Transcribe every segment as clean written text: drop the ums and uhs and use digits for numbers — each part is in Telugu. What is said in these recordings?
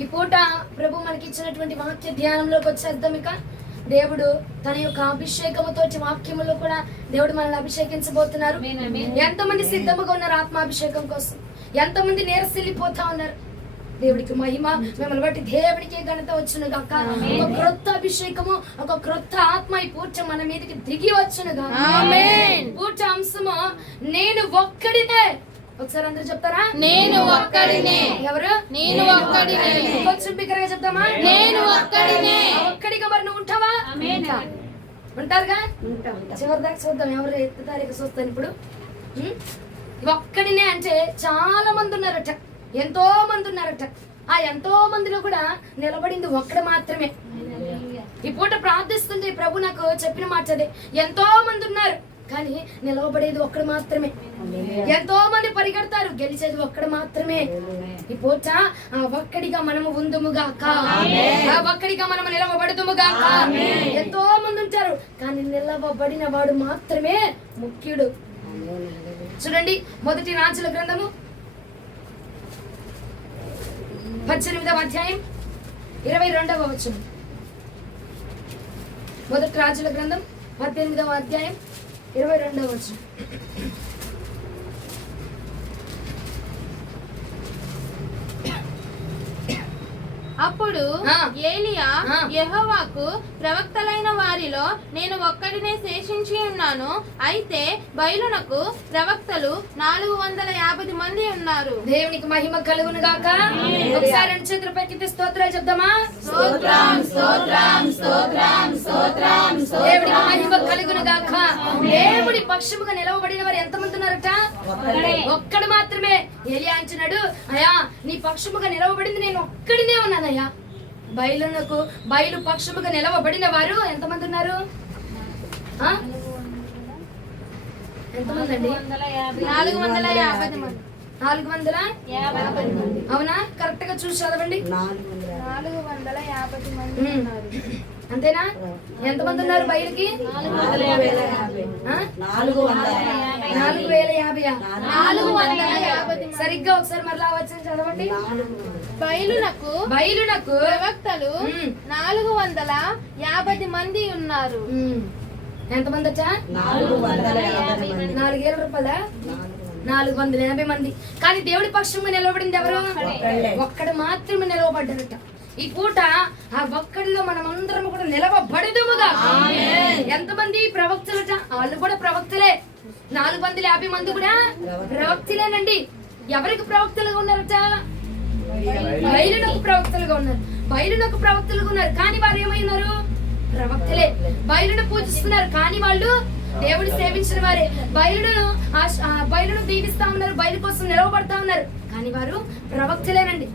ఈ పూట ప్రభు మనకి ఇచ్చినటువంటి వాక్య ధ్యానంలోకి వచ్చేద్దాం. ఇక దేవుడు తన యొక్క అభిషేకముతో వాక్యములో కూడా దేవుడు మనల్ని అభిషేకించబోతున్నారు. ఎంతమంది సిద్ధముగా ఉన్నారు ఆత్మాభిషేకం కోసం? ఎంతమంది నీరసిల్లిపోతా ఉన్నారు? దేవుడికి మహిమ, మిమ్మల్ని బట్టి దేవుడికి ఘనత వచ్చును గాక. ఒక క్రొత్త అభిషేకము, ఒక క్రొత్త ఆత్మ ఈ పూట మన మీదకి దిగి వచ్చును గాక. పూట అంశము నేను ఒక్కడినే. ఒకసారి అందరూ చెప్తారా? నేను ఒక్కడినే. ఎవరు? నేను ఒక్కడినే. కొంచెం బిగ్గరగా చెప్తామా? నేను ఒక్కడినే. ఒక్కడిగా మరి నువ్వు ఉంటావా? ఉంటారుగా? చివరి దాకా చూద్దాం ఎవరు ఎత్తుతారు. చూస్తాను ఇప్పుడు. ఒక్కడినే అంటే చాలా మంది ఉన్నారట, ఎంతో మంది ఉన్నారట. ఆ ఎంతో మందిలో కూడా నిలబడింది ఒక్కడు మాత్రమే. ఈ పూట ప్రార్థిస్తుంటే ప్రభు నాకు చెప్పిన మాట అదే. ఎంతో మంది ఉన్నారు కానీ నిలవబడేది ఒక్కడు మాత్రమే. ఎంతో మంది పరిగెడతారు, గెలిచేది ఒక్కడు మాత్రమే. ఈ పూట ఒక్కడిగా మనము ఉందుముగాక, ఒక్కడిగా మనము నిలవబడుదుముగాక. ఎంతో మంది ఉంటారు కానీ నిలవబడిన వాడు మాత్రమే ముఖ్యుడు. చూడండి, మొదటి రాజుల గ్రంథము 18వ అధ్యాయం 22వ వచనం. మొదటి రాజుల గ్రంథం 18వ అధ్యాయం 22వ వచనం. అప్పుడు ఏలియా యెహోవాకు, ప్రవక్తలైన వారిలో నేను ఒక్కడినే శేషించి ఉన్నాను, అయితే బయలునకు ప్రవక్తలు 450 మంది ఉన్నారు. దేవునికి మహిమ కలుగును గాక. ఒకసారి రెండు చేతులు పైకి స్తోత్రాలు చెప్దామా? స్తోత్రం స్తోత్రం స్తోత్రం స్తోత్రం. దేవునికి మహిమ కలుగును గాక. దేవుడి పక్షముగా నిలవబడిన వారు ఎంతమంది ఉన్నారట? ఒక్కడు మాత్రమే. ఏలియా అంటున్నాడు, అయ్యా నీ పక్షముగా నిలవబడింది నేను ఒక్కడినే ఉన్నానయ్యా. బయలు పక్షముగా నిలవబడిన వారు ఎంతమంది ఉన్నారు? ఎంతమంది అండి? 450 మంది. 450. అవునా? కరెక్ట్ గా చూసి చదవండి. 450 మంది ఉన్నారు. అంతేనా? ఎంతమంది ఉన్నారు బయలుకి? 4,050. సరిగ్గా ఒకసారి మరలా వచ్చి చదవండి. బయలునకు ప్రవక్తలు 450 మంది ఉన్నారు. ఎంతమంది వచ్చా? 4,000 రూపాయల 480 మంది. కానీ దేవుడి పక్షంగా నిలబడింది ఎవరు? ఒక్కడు మాత్రమే నిలవబడ్డారట. ఈ పూట ఆ ఒక్కడిలో మనం అందరం కూడా నిలవబడదుముగా. ఎంతమంది ప్రవక్తలట? వాళ్ళు కూడా ప్రవక్తలే. 450 మంది కూడా ప్రవక్తలేనండి. ఎవరికి ప్రవక్తలుగా ఉన్నారట? బయలునకు ప్రవక్తలుగా ఉన్నారు. బయలునకు ప్రవక్తలుగా ఉన్నారు కానీ వారు ఏమైనారు? ప్రవక్తలే. బయలును పూజిస్తున్నారు కానీ వాళ్ళు దేవుడు సేవించిన వారే. బయలును దీవిస్తా ఉన్నారు, బయలు కోసం నిలవబడతా ఉన్నారు కానీ వారు ప్రవక్తలేనండి.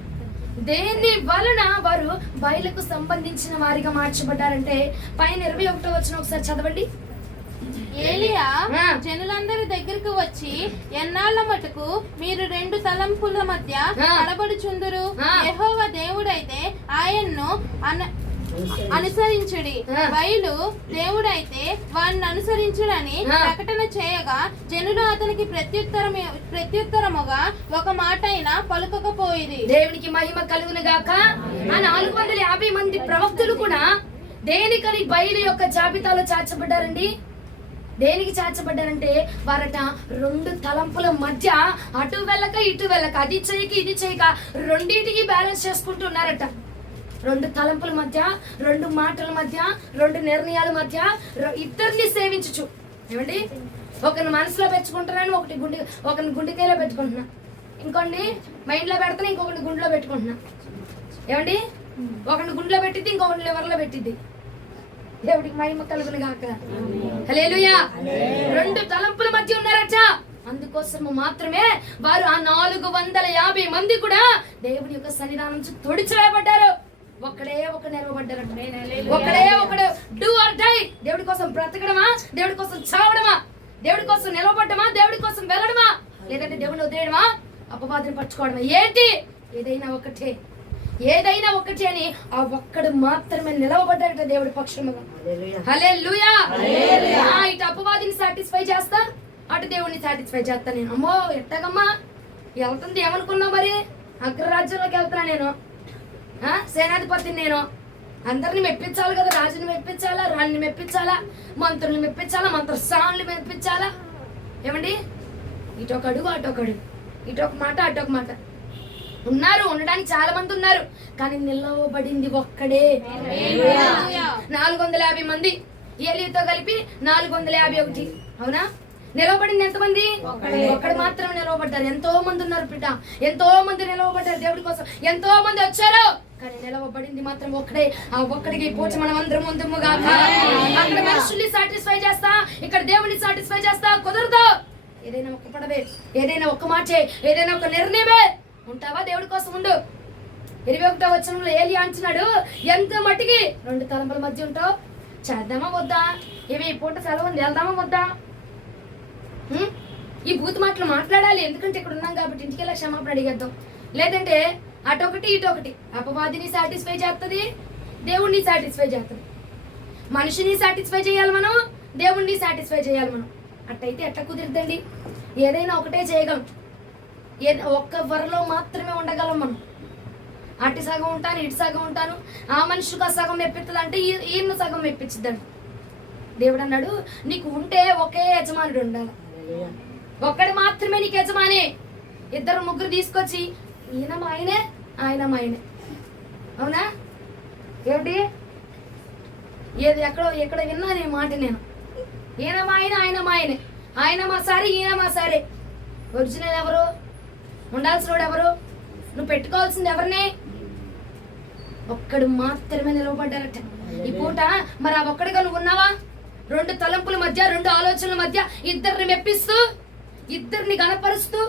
దేని వలన వారు బయలుకు సంబంధించిన వారిగా మార్చబడ్డారంటే పైన 21వ వచనం ఒకసారి చదవండి. ఏలియా జనులందరి దగ్గరకు వచ్చి, ఎన్నాళ్ళ మటుకు మీరు 2 తలంపుల మధ్య తడబడుచుందురు? యెహోవా దేవుడైతే ఆయన్ను అనుసరించుడి, బయలు దేవుడైతే వారిని అనుసరించుడని ప్రకటన చేయగా జనులు అతనికి ప్రత్యుత్తరముగా ఒక మాట అయినా పలుకకపోయింది. దేవునికి మహిమ కలుగును గాక. ఆ 450 మంది ప్రవక్తలు కూడా దేనికని బయలు యొక్క జాబితాలో చేర్చబడ్డారండి? దేనికి చేర్చబడ్డారంటే వారట 2 తలంపుల మధ్య అటు వెళ్ళక ఇటు వెళ్ళక, అది చేయక ఇది చేయక రెండింటికి బ్యాలెన్స్ చేసుకుంటున్నారట. 2 తలంపుల మధ్య, 2 మాటల మధ్య, 2 నిర్ణయాల మధ్య ఇద్దరిని సేవించచ్చు. ఏమండి? ఒకరిని మనసులో పెట్టుకుంటున్నాను, ఒకరిని గుండెకాయలో పెట్టుకుంటున్నా, ఇంకొన్ని మైండ్ లో పెడుతున్నా, ఇంకొకరిని గుండెలో పెట్టుకుంటున్నా. ఏమండి? ఒకరిని గుండెలో పెట్టిద్ది, ఇంకొకరిని లివర్లో పెట్టిద్ది. దేవుడికి మహిమ కలుగును గాక. హల్లెలూయా. 2 తలంపుల మధ్య ఉన్నారట. అందుకోసం మాత్రమే వారు ఆ 450 మంది కూడా దేవుని యొక్క సన్నిధానం నుంచి తొడిచివేయబడ్డారు. ఒక్కడే ఒక నిలవబడ్డారట. ఒక్కడే ఒకడు డూ ఆర్ డై. దేవుడి కోసం బ్రతకడమా, దేవుడి కోసం చావడమా, దేవుడి కోసం నిలవబడ్డమా, దేవుడి కోసం వెళ్ళడమా, లేదంటే దేవుడిని వదిలేయడమా, అపవాదిని పట్టుకోవడమా? ఏంటి? ఏదైనా ఒకటి అని ఆ ఒక్కడు మాత్రమే నిలవబడ్డాడట దేవుడి పక్షముగా. హల్లెలూయా. ఇటు అపవాదిని సాటిస్ఫై చేస్తా, అటు దేవుడిని సాటిస్ఫై చేస్తా. నేను అమ్మో ఎట్టగమ్మా వెళ్తుంది ఏమనుకున్నావు? మరి అగ్రరాజ్యంలోకి వెళ్తున్నా నేను. సేనాధిపతిని నేను, అందరిని మెప్పించాలి కదా, రాజుని మెప్పించాలా, రాణిని మెప్పించాలా, మంత్రుల్ని మెప్పించాలా, మంత్రస్థానాన్ని మెప్పించాలా. ఏమండి, ఇటొక అడుగు అటొక అడుగు, ఇటొక మాట అటొక మాట. ఉండడానికి చాలా మంది ఉన్నారు, కానీ నిలవబడింది ఒక్కడే. 450 మంది, ఏలీతో కలిపి 451. అవునా? నిలవబడింది ఎంతమంది? ఒక్కడు మాత్రం నిలవబడ్డారు. ఎంతో మంది ఉన్నారు బిడ్డ, ఎంతో మంది నిలవబడ్డారు దేవుడి కోసం, ఎంతో మంది వచ్చారు, కానీ నిలవబడింది మాత్రం ఒక్కడే. ఆ ఒక్కడికి పోచి మనం అందరం ముందుగా. అక్కడ మనుషుల్ని సాటిస్ఫై చేస్తా, ఇక్కడ దేవుడిని సాటిస్ఫై చేస్తా కుదరదు. ఏదైనా ఒక్క పడవే, ఏదైనా ఒక్క మాటే, ఏదైనా ఒక నిర్ణయమే. ఉంటావా దేవుడి కోసం? ఉండు. 21వ వచనంలో ఏలియా అంటున్నాడు, ఎంత మట్టికి 2 తలంపుల మధ్య ఉంటావు? చేద్దామా వద్దా? ఇవి పూట సెలవు ఉంది, వెళ్దామా వద్దా? ఈ బూత్ మాటలు మాట్లాడాలి, ఎందుకంటే ఇక్కడ ఉన్నాం కాబట్టి. ఇంటికి వెళ్ళి క్షమాపణ అడిగేద్దాం. లేదంటే అటొకటి ఇటొకటి. అపవాదిని సాటిస్ఫై చేస్తుంది, దేవుణ్ణి సాటిస్ఫై చేస్తుంది. మనిషిని సాటిస్ఫై చేయాలి మనం, దేవుణ్ణి సాటిస్ఫై చేయాలి మనం. అట్టయితే ఎట్లా కుదిరిద్దండి? ఏదైనా ఒకటే చేయగలం, ఒక్క వరలో మాత్రమే ఉండగలం మనం. అటు సగం ఉంటాను, ఇటు సగం ఉంటాను, ఆ మనిషికి ఆ సగం మెప్పిస్తుంది అంటే ఈయన సగం మెప్పించిద్దండి. దేవుడు అన్నాడు, నీకు ఉంటే ఒకే యజమానుడు ఉండాలి, ఒక్కడు మాత్రమే నీకు యజమాని. 2 ముగ్గురు తీసుకొచ్చి ఈయన మా ఆయనే, ఆయన మా ఆయనే. అవునా? ఏమిటి? ఏది ఎక్కడ విన్నా నీ మాట నేను. ఈయన మా ఆయన, ఆయన మా ఆయనే, ఆయన మా సారే, ఈయన మా సారే. ఒరిజినల్ ఎవరు? ఉండాల్సిన వాడు ఎవరు? నువ్వు పెట్టుకోవాల్సింది ఎవరిని? ఒక్కడు మాత్రమే నిలవబడ్డారట ఈ పూట. మరి ఆ ఒక్కడిగా నువ్వు ఉన్నావా? 2 తలంపుల మధ్య, 2 ఆలోచనల మధ్య, ఇద్దరిని మెప్పిస్తూ, ఇద్దరిని గణపరుస్తూ,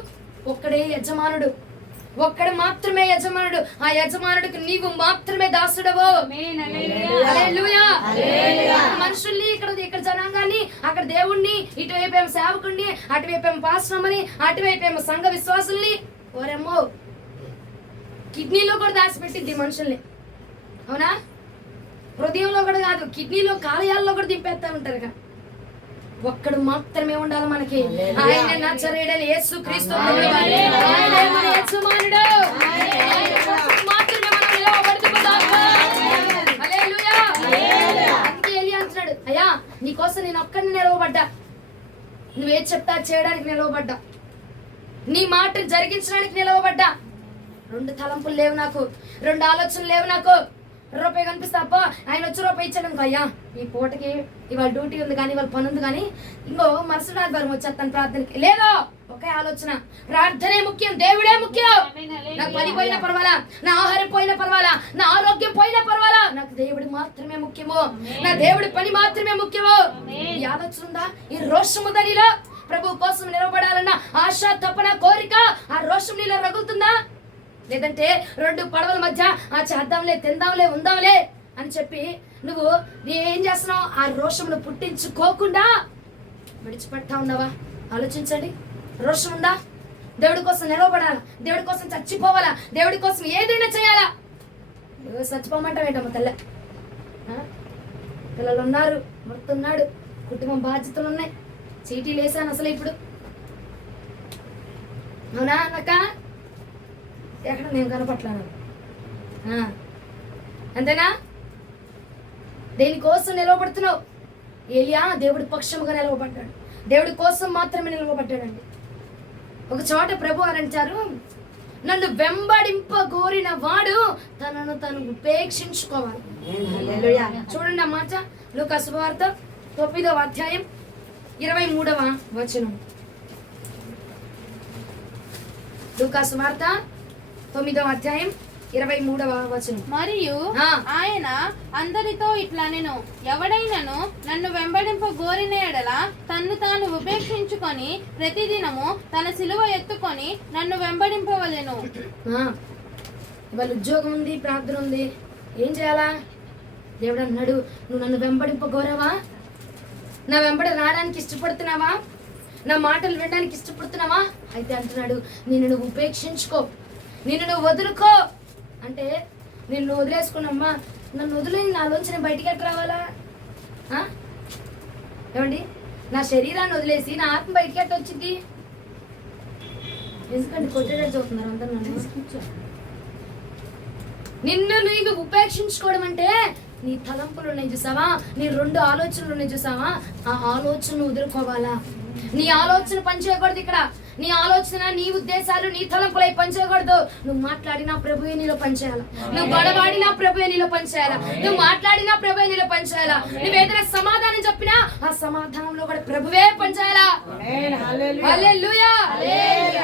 ఒక్కడే యజమానుడు, ఒక్కడు మాత్రమే యజమానుడు. ఆ యజమానుడికి నీవు మాత్రమే దాసుడవు. హల్లెలూయా. మనుషుల్ని, ఇక్కడ జనాంగాన్ని, అక్కడ దేవుణ్ణి, ఇటువైపు ఏమో సేవకుణ్ణి, అటువైపు ఏమో పాస్టర్ని, అటువైపు ఏమో సంఘ విశ్వాసుల్ని. ఓరేమో, కిడ్నీలో కూడా దాచిపెట్టింది మనుషుల్ని. అవునా? హృదయంలో కూడా కాదు, కిడ్నీలో, కాలయాల్లో కూడా దింపేస్తా ఉంటారు. ఒక్కడు మాత్రమే ఉండాలి మనకి. ఆయన నజరేయుడైన యేసుక్రీస్తు ప్రభువు, ఆయన మన యజమానుడు. మాత్రమే మనం నిలవబడుతున్నాము. హల్లెలూయా. అందుకే ఏలియా అంటున్నాడు, అయ్యా నీకోసం నేను ఒక్కడిని నిలవబడ్డా, నువ్వేది చెప్తా చేయడానికి నిలవబడ్డా, నీ మాట జరిగించడానికి నిలవబడ్డా. 2 తలంపులు లేవు నాకు, 2 ఆలోచనలు లేవు నాకు. రూపాయి కనిపిస్తా, అబ్బా ఆయన వచ్చి రూపాయి ఇచ్చాడు, అయ్యా ఈ పూటకి ఇవాళ డ్యూటీ ఉంది కానీ, ఇవాళ పని ఉంది కానీ, ఇంకో మరుసటి ఆదివారం వచ్చేస్తాను ప్రార్థనకి. లేదో ఒకే ఆలోచన, ప్రార్థనే ముఖ్యం, దేవుడే ముఖ్యం. నాకు పని పోయినా పర్వాలా, నా ఆహారం పోయినా పర్వాలా, నా ఆరోగ్యం పోయినా పర్వాలా, నాకు దేవుడు మాత్రమే ముఖ్యము, నా దేవుడి పని మాత్రమే ముఖ్యము. ఈ ఆలోచన ఉందా? ఈ రోషం ఉందా నీలో? ప్రభు కోసం నిలబడాలన్న ఆశ, తపన, కోరిక, ఆ రోషం నీలో రగులుతుందా? లేదంటే 2 పడవల మధ్య ఆ చేద్దాంలే, తిందాంలే, ఉందాంలే అని చెప్పి నువ్వు ఏం చేస్తున్నావు? ఆ రోషమును పుట్టించుకోకుండా విడిచిపెడతా ఉన్నావా? ఆలోచించండి. రోషం ఉందా? దేవుడి కోసం నిలవబడాలా, దేవుడి కోసం చచ్చిపోవాలా, దేవుడి కోసం ఏదైనా చేయాలా? చచ్చిపోమంటావేంటమ్మ తల్ల? పిల్లలు ఉన్నారు, మొత్తున్నాడు, కుటుంబం బాధ్యతలు ఉన్నాయి, చీటీలు వేసాను అసలు ఇప్పుడు. అవునా అక్క? ఎక్కడ నేను కనపట్లాను. అంతేనా? దేనికోసం నిలవబడుతున్నావు? ఏలియా దేవుడి పక్షముగా నిలవబడ్డాడు, దేవుడి కోసం మాత్రమే నిలవబడ్డాడండి. ఒక చోట ప్రభు అరంటారు, నన్ను వెంబడింపగోరిన వాడు తనను తను ఉపేక్షించుకోవాలి. చూడండి ఆ మాట, లూకా శుభవార్త 9వ అధ్యాయం 23వ వచనం. లూకా శుభవార్త 9వ అధ్యాయం 23వ వచనం. మరియు ఆయన అందరితో ఇట్లా నేను, ఎవడైనను నన్ను వెంబడింప గోరిన ఎడల తన్ను తాను ఉపేక్షించుకొని ప్రతిదినము తన సిలువ ఎత్తుకొని నన్ను వెంబడింపవలెను. ఇవాళ ఉద్యోగం ఉంది, ప్రార్థన ఉంది, ఏం చేయాలా? దేవుడు అన్నాడు, నువ్వు నన్ను వెంబడింప గోరావా? నా వెంబడి రావడానికి ఇష్టపడుతున్నావా? నా మాటలు వినడానికి ఇష్టపడుతున్నావా? అయితే అంటున్నాడు, నిన్ను నువ్వు ఉపేక్షించుకో, నిన్ను నువ్వు వదులుకో. అంటే నిన్ను వదిలేసుకున్నమ్మా, నన్ను వదిలేని నాలోంచి నేను బయటికి ఎట్లా రావాలా? ఏమండి, నా శరీరాన్ని వదిలేసి నా ఆత్మ బయటికి ఎట్లా వచ్చింది? ఎందుకంటే కొట్టేటట్టు చదువుతున్నారు అందరూ. నన్ను నిన్ను నీవు ఉపేక్షించుకోవడం అంటే నీ తలంపులు ఉన్నాయి చూసావా, నీ 2 ఆలోచనలు ఉన్నాయి చూసావా, ఆ ఆలోచనను వదులుకోవాలా. నీ ఆలోచన పనిచేయకూడదు ఇక్కడ. నీ ఆలోచన, నీ ఉద్దేశాలు, నీ తలంపులై పనిచేయకూడదు. నువ్వు మాట్లాడినా ప్రభువే నీలో పనిచేయాల, నువ్వు గొడవాడినా ప్రభువే నీలో పనిచేయాల, నువ్వు మాట్లాడినా ప్రభువే నీలో పనిచేయాల, నువ్వు ఏదైనా సమాధానం చెప్పినా ఆ సమాధానంలో కూడా ప్రభువే పనిచేయాలా. హల్లెలూయా.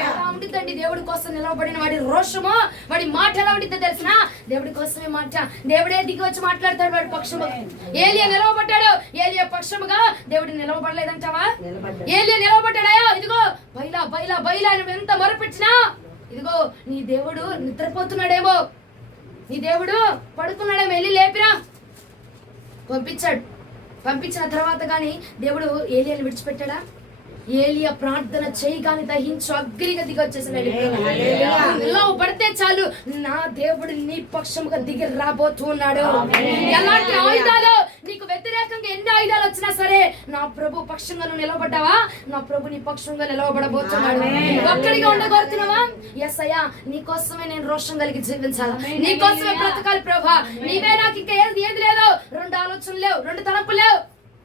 ఎలా ఉంటుందండి దేవుడి కోసం నిలవబడిన వాడి రోషము, వాడి మాట ఎలా ఉంటుందో తెలిసిన? దేవుడి కోసమే మాట. దేవుడే దిగి వచ్చి మాట్లాడతాడు వాడి పక్షముగా. ఏలియా నిలవబడ్డాడు, ఏలియా పక్షముగా. దేవుడు నిలవబడలేదంటావా? ఏలియా నిలవబడ్డాడయా, ఇదిగో బయలా బయలా బయలా అని ఎంత మొరపెట్టినా, ఇదిగో నీ దేవుడు నిద్రపోతున్నాడేమో, నీ దేవుడు పడుకున్నాడేమో, వెళ్ళి లేపిరా. పంపించాడు. పంపించిన తర్వాత కానీ దేవుడు ఏలియాని విడిచిపెట్టాడా? ఏలియా ప్రార్థన చేయగానే దహించు అగ్నిగా దిగి వచ్చేసాడు. పడితే చాలు, నా దేవుడు నీ పక్షముగా దిగి రాబోతున్నాడు. ఎలాంటి ఆయుధాలు నీకు వ్యతిరేకంగా ఎన్ని ఆయుధాలు వచ్చినా సరే, నా ప్రభు పక్షంగా నువ్వు నిలబడ్డావా, నా ప్రభు నీ పక్షంగా నిలవబడబోతున్నాడు. ఒక్కడిగా ఉండగోరుతున్నావా? ఎస్ అయ్యా, నీ కోసమే నేను రోషం కలిగి జీవించాలా, నీ కోసమే బ్రతకాలి ప్రభా. నీవే నాకు ఇంకా ఏది లేదు, 2 ఆలోచనలు లేవు, 2 తలంపులు లేవు.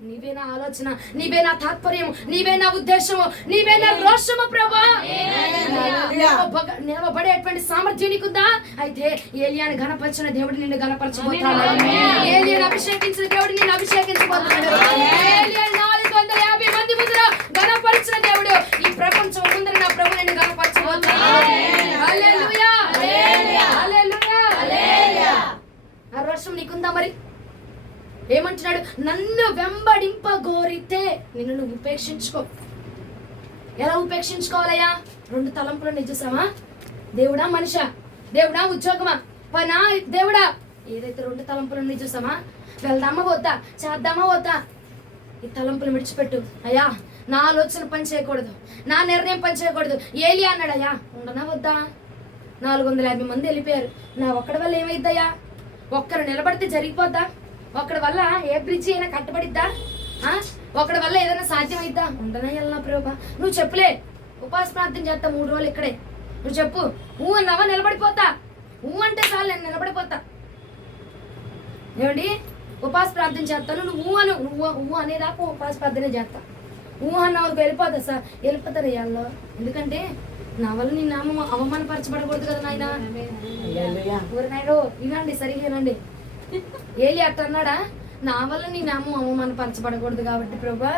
నీవే నా ఆలోచన, నీవే నా తాత్పర్యం, నీవే నా ఉద్దేశము, నీవే నా రోషము ప్రభా. నిలవబడేటువంటి సామర్థ్యం నీకుందా? అయితే ఏలియాని ఘనపరిచిన దేవుడు నిన్ను ఘనపరచబోతున్నాడు. ఏలియాని అభిషేకించిన దేవుడు నిన్ను అభిషేకించబోతున్నాడు. ఏలియాని 450 మంది ముందర ఘనపరిచిన దేవుడు ఈ ప్రపంచం ముందర నా ప్రభు నిన్ను ఘనపరచబోతున్నాడు. హల్లెలూయా. హల్లెలూయా. ఆ రోషం నీకుందా? మరి ఏమంటున్నాడు? నన్ను వెంబడింపగోరితే నిన్ను నువ్వు ఉపేక్షించుకో. ఎలా ఉపేక్షించుకోవాలయ్యా? 2 తలంపులు చూసావా? దేవుడా మనిషా, దేవుడా ఉద్యోగమా, పనా, దేవుడా, ఏదైతే 2 తలంపులు చూసామా, వెళ్దామా వద్దా, చేద్దామా వద్దా, ఈ తలంపులు విడిచిపెట్టు. అయ్యా నా ఆలోచన పని చేయకూడదు, నా నిర్ణయం పని చేయకూడదు. ఏలియా అన్నాడు, అయ్యా ఉండనా వద్దా? 450 మంది వెళ్ళిపోయారు, నా ఒక్కడి వల్ల ఏమైద్దయ్యా? ఒక్కరు నిలబడితే జరిగిపోద్దా? ఒకడి వల్ల ఏ బ్రిడ్జి అయినా కట్టబడిద్దా? ఒకడి వల్ల ఏదైనా సాధ్యమైద్దా? ఉండనా వెళ్ళినా ప్రభా. నువ్వు చెప్పులే, ఉపవాస ప్రార్థన చేస్తా 3 రోజులు ఇక్కడే. నువ్వు చెప్పు, అన్నావా నిలబడిపోతా. అంటే చాలు, నేను నిలబడిపోతా. ఏమండి, ఉపవాస ప్రార్థన చేస్తాను, నువ్వు అనేదాకా ఉపవాస ప్రార్థనే చేస్తా. అన్నవారికి వెళ్ళిపోతా సార్, వెళ్ళిపోతారు ఇవాళ. ఎందుకంటే నా వల్ల నీ నామం అవమానపరచబడకూడదు కదా నాయన. నాయన వినండి, సరిగేనండి. ఏలి అట్ట అన్నాడా? నా వల్ల నీ నామం అవమానపరచబడకూడదు కాబట్టి ప్రభా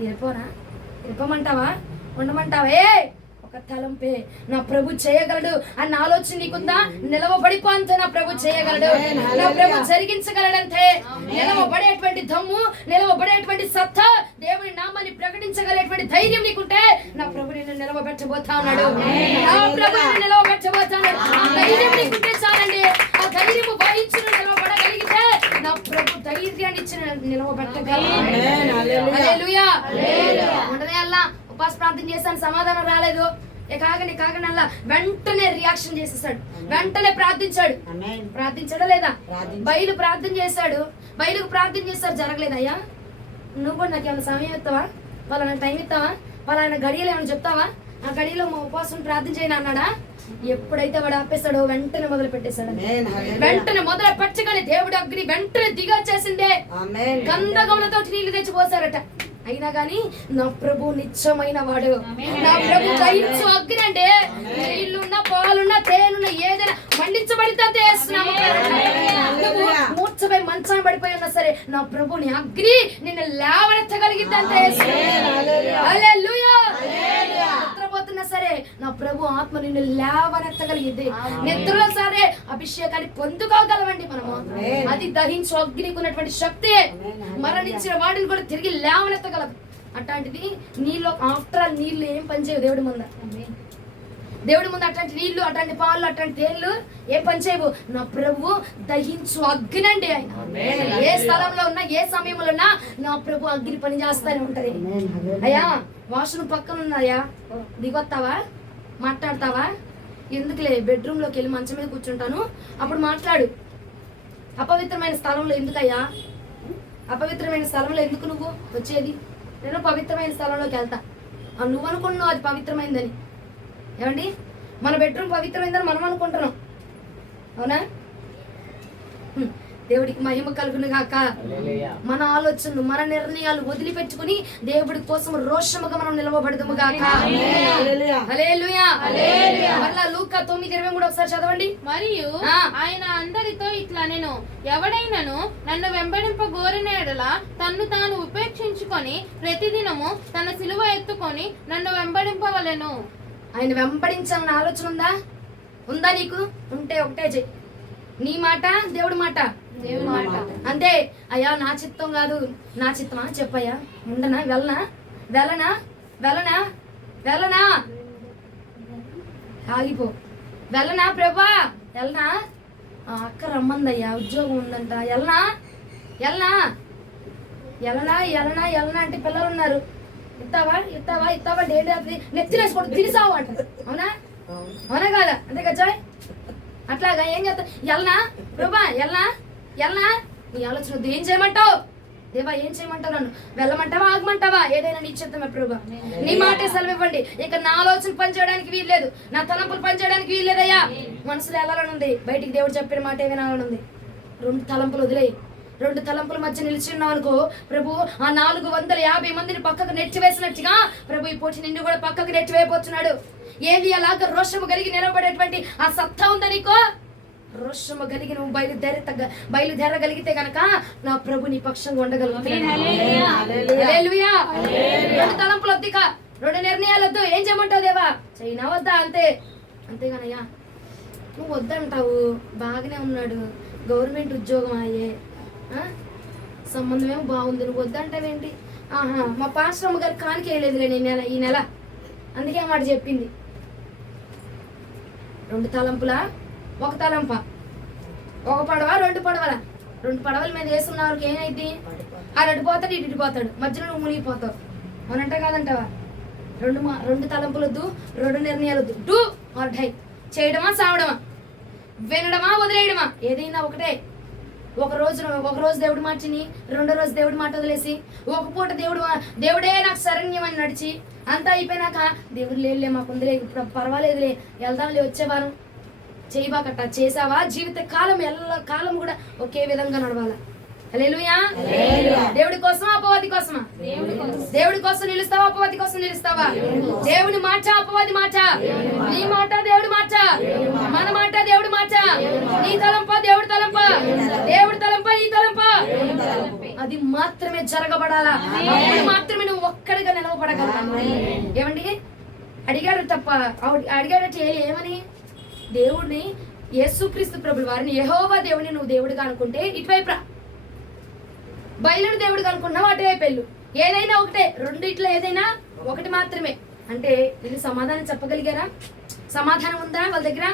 వెళ్ళిపోమంటావా, ఉండమంటావా? ఒక తలంపే నా ప్రభు చేయగలడు అన్న ఆలోచన నీకుందా? నిలవబడిపో అంతే, నా ప్రభు చేయగలడు, నా ప్రభు జరిగించగలడంతే. నిలవబడేటువంటి దమ్ము, నిలవబడేటువంటి సత్తా, దేవుని నామాన్ని ప్రకటించగలేటువంటి ధైర్యం నీకుంటే నా ప్రభు నిన్ను నిలవబెట్టబోతా ఉన్నాడు. నా ప్రభు నిన్ను నిలవబెట్టబోతా ఉన్నాడు. ఆ ధైర్యం నీకుంటే చాలండి. ఆ ధైర్యము వహించి నిలవబడగలిగితే నా ప్రభు ధైర్యాన్ని ఇచ్చి నిలవబెట్టగలడు. హల్లెలూయా. ఉండనే అల్లా ఉపవాస ప్రార్థన చేశాను, సమాధానం రాలేదు. కాకండి అలా వెంటనే రియాక్షన్ చేసేసాడు, వెంటనే ప్రార్థించాడు. ప్రార్థించాడా లేదా? బయలు ప్రార్థన చేశాడు, బయలుకు ప్రార్థన చేశాడు, జరగలేదయ్యా. నువ్వు కూడా నాకు ఏమైనా సమయం ఇస్తావా, వాళ్ళ టైం ఇస్తావా, వాళ్ళ గడియలు ఏమైనా చెప్తావా, ఆ గడియలో మా ఉపవాసం ప్రార్థన చేయను అన్నాడా? ఎప్పుడైతే వాడు ఆపేశాడో వెంటనే మొదలు పెట్టేశాడు. వెంటనే మొదలు పెట్టగానే దేవుడు అగ్ని వెంటనే దిగొచ్చేసిందే. గంధకములతో నీళ్లు తెచ్చి పోసారట. అయినా గాని నా ప్రభు నిత్యమైన వాడు, నా ప్రభు దహించు అగ్ని. అంటే నీళ్లున్నా, పాలున్నా, తేనున్నా, ఏదైనా మండించబడితే నువ్వు మూర్చపై మంచాన్ని పడిపోయి ఉన్నా సరే నా ప్రభుని అగ్ని నిన్ను లేవనెత్తగలిగిద్దంటే. హల్లెలూయా. నిద్రపోతున్నా సరే నా ప్రభు ఆత్మ నిన్ను లేవనెత్తగలిగిద్ది. నిద్రలో సరే అభిషేకాన్ని పొందుకోగలవండి మనము. అది దహించు అగ్నికి ఉన్నటువంటి శక్తి. మరణించిన వాడిని కూడా తిరిగి లేవనెత్తగలదు. అట్లాంటిది నీళ్ళు, ఆఫ్టర్ ఆల్ నీళ్లు ఏం పనిచేయవు దేవుడి ముందు. దేవుడి ముందు అట్లాంటి నీళ్లు, అట్లాంటి పాలు, అట్లాంటి తేళ్లు ఏం పనిచేయవు. నా ప్రభు దహించు అగ్ని అండి. ఆయన ఏ స్థలంలో ఉన్నా, ఏ సమయంలో ఉన్నా నా ప్రభు అగ్ని పని చేస్తానే ఉంటది. అయ్యా వాష్రూమ్ పక్కన ఉన్నాయా, దిగొస్తావా, మాట్లాడతావా? ఎందుకులే, బెడ్రూమ్ లోకి వెళ్ళి మంచం మీద కూర్చుంటాను, అప్పుడు మాట్లాడు. అపవిత్రమైన స్థలంలో ఎందుకయ్యా? అపవిత్రమైన స్థలంలో ఎందుకు నువ్వు వచ్చేది? నేను పవిత్రమైన స్థలంలోకి వెళ్తా. నువ్వు అనుకున్నావు అది దేవుడికి మహిమ కలుగును గాక. మన ఆలోచనలు మన నిర్ణయాలు వదిలిపెట్టుకుని దేవుడి కోసం రోషముగా మనం నిలవబడదుము గాక. హల్లెలూయా. మరలా లూకా 9:23 ఒకసారి చదవండి. మరియు ఆయన అందరితో ఇట్లా నేను ఎవడైనను నన్ను వెంబడింపగోరిన ఎడల తన్ను తాను ఉపేక్షించుకొని ప్రతిదినము తన సిలువ ఎత్తుకొని నన్ను వెంబడింపవలెను. ఆయన వెంబడించాలన్న ఆలోచన ఉందా నీకు? ఉంటే ఒకటే చెయ్యి, నీ మాట దేవుడి మాట. దేవుని మాట అంతే. అయ్యా నా చిత్తం కాదు, నా చిత్తమా చెప్పయ్యా, ఉండనా, వెళ్ళనా వెళ్ళనా వెళ్ళనా వెళ్ళనా ఆగిపో, వెళ్ళనా ప్రభా, వెళ్ళనా, అక్క రమ్మందయ్యా ఉద్యోగం ఉందంట, వెళ్ళనా వెళ్ళనా వెళ్ళనా వెళ్ళనా వెళ్ళనా అంటే పిల్లలు ఉన్నారు, ఇస్తావా ఇస్తావా ఇస్తావా డేట్ అవుతుంది, నెత్తినేసుకోండి తిరిసావు అంట. అవునా అవునా కాదా? అంతే కదా జాయ్? అట్లాగా ఏం చేస్తా, వెళ్ళనా ప్రభా వెళ్ళనా వెళ్ళనా, నీ ఆలోచన వద్దు. ఏం చేయమంటావు దేవా, ఏం చేయమంటావు? నన్ను వెళ్ళమంటావా ఆగమంటావా? ఏదైనా నీ చిత్తమే ప్రభా, నీ మాటే సెలవివ్వండి. ఇక నా ఆలోచన పని చేయడానికి వీల్లేదు, నా తలంపులు పని చేయడానికి వీల్లేదయ్యా. మనసులో వెళ్ళాలని ఉంది, బయటికి దేవుడు చెప్పిన మాట వినాలని ఉంది. 2 తలంపులు వదిలేయి. 2 తలంపుల మధ్య నిలిచి ఉన్నావు అనుకో, ప్రభు ఆ 450 మందిని పక్కకు నెట్టివేసినట్టుగా ప్రభు ఈ పోటీ నిన్ను కూడా పక్కకు నెట్టివేయబోతున్నాడు. ఏది అలాగ రోషము కలిగి నిలబడేటువంటి ఆ సత్తా ఉందా నీకో? రోషము కలిగి నువ్వు బయలుదేరగలిగితే గనక నా ప్రభు నీ పక్షంగా ఉండగలుగుతాడు. హల్లెలూయా. 2 తలంపులు వద్దిక, 2 నిర్ణయాలు వద్దు. ఏం చేయమంటావు దేవా? చైనా వద్దా? అంతే. అంతేగానయ్యా నువ్వు వద్దంటావు, బాగానే ఉన్నాడు, గవర్నమెంట్ ఉద్యోగం అయ్యే, సంబంధం ఏమో బాగుంది, నువ్వు వద్దంటావేంటి? మా పాస్టమ్మ గారు కానికి వేయలేదులే ఈ నెల, అందుకే మాట చెప్పింది. 2 తలంపులా? 1 తలంప? 1 పడవ 2 పడవల? 2 పడవల మీద వేసున్న వాళ్ళకి ఏమైంది? అటు పోతాడు ఇటు పోతాడు, మధ్యలో నువ్వు మునిగిపోతావు. అవునంట కాదంటావా? 2 తలంపులు వద్దు, 2 నిర్ణయాలు వద్దు. Do or die. చేయడమా సావడమా, వినడమా వదిలేయడమా, ఏదైనా ఒకటే. ఒక రోజు దేవుడి మాటని, 2వ రోజు దేవుడి మాట వదిలేసి, ఒక పూట దేవుడే నాకు శరణ్యం అని నడిచి అంతా అయిపోయినాక దేవుడు లేదులే మాకుందిలే ఇప్పుడు పర్వాలేదులే వెళ్దాంలే వచ్చే వారం చేయబాకట్ట చేసావా? జీవిత కాలం కాలం కూడా ఒకే విధంగా నడవాలా. హల్లెలూయా. దేవుడి కోసమా అపవాది కోసమా? దేవుడి కోసం నిలుస్తావా అపవాది కోసం నిలుస్తావా? దేవుడి మాట అపవాది మాట, నీ మాట దేవుడి మాట, మన మాట దేవుడి మాట, నీ తలంప దేవుడి తలంప, దేవుడి తలంప నీ తలంప, అది మాత్రమే జరగబడాలా. అప్పుడు మాత్రమే నువ్వు ఒక్కడిగా నిలవబడగలవు. ఏమండి అడిగాడు తప్ప, అడిగాడట ఏమని? దేవుడిని యేసుక్రీస్తు ప్రభుల వారిని యెహోవా దేవుడిని నువ్వు దేవుడిగా అనుకుంటే ఇటువైపు రా, బయలుడు దేవుడు అనుకున్నావు అటువైపు వెళ్ళు. ఏదైనా ఒకటే, 2 ఏదైనా ఒకటి మాత్రమే అంటే ఇది సమాధానం చెప్పగలిగారా? సమాధానం ఉందా వాళ్ళ దగ్గర?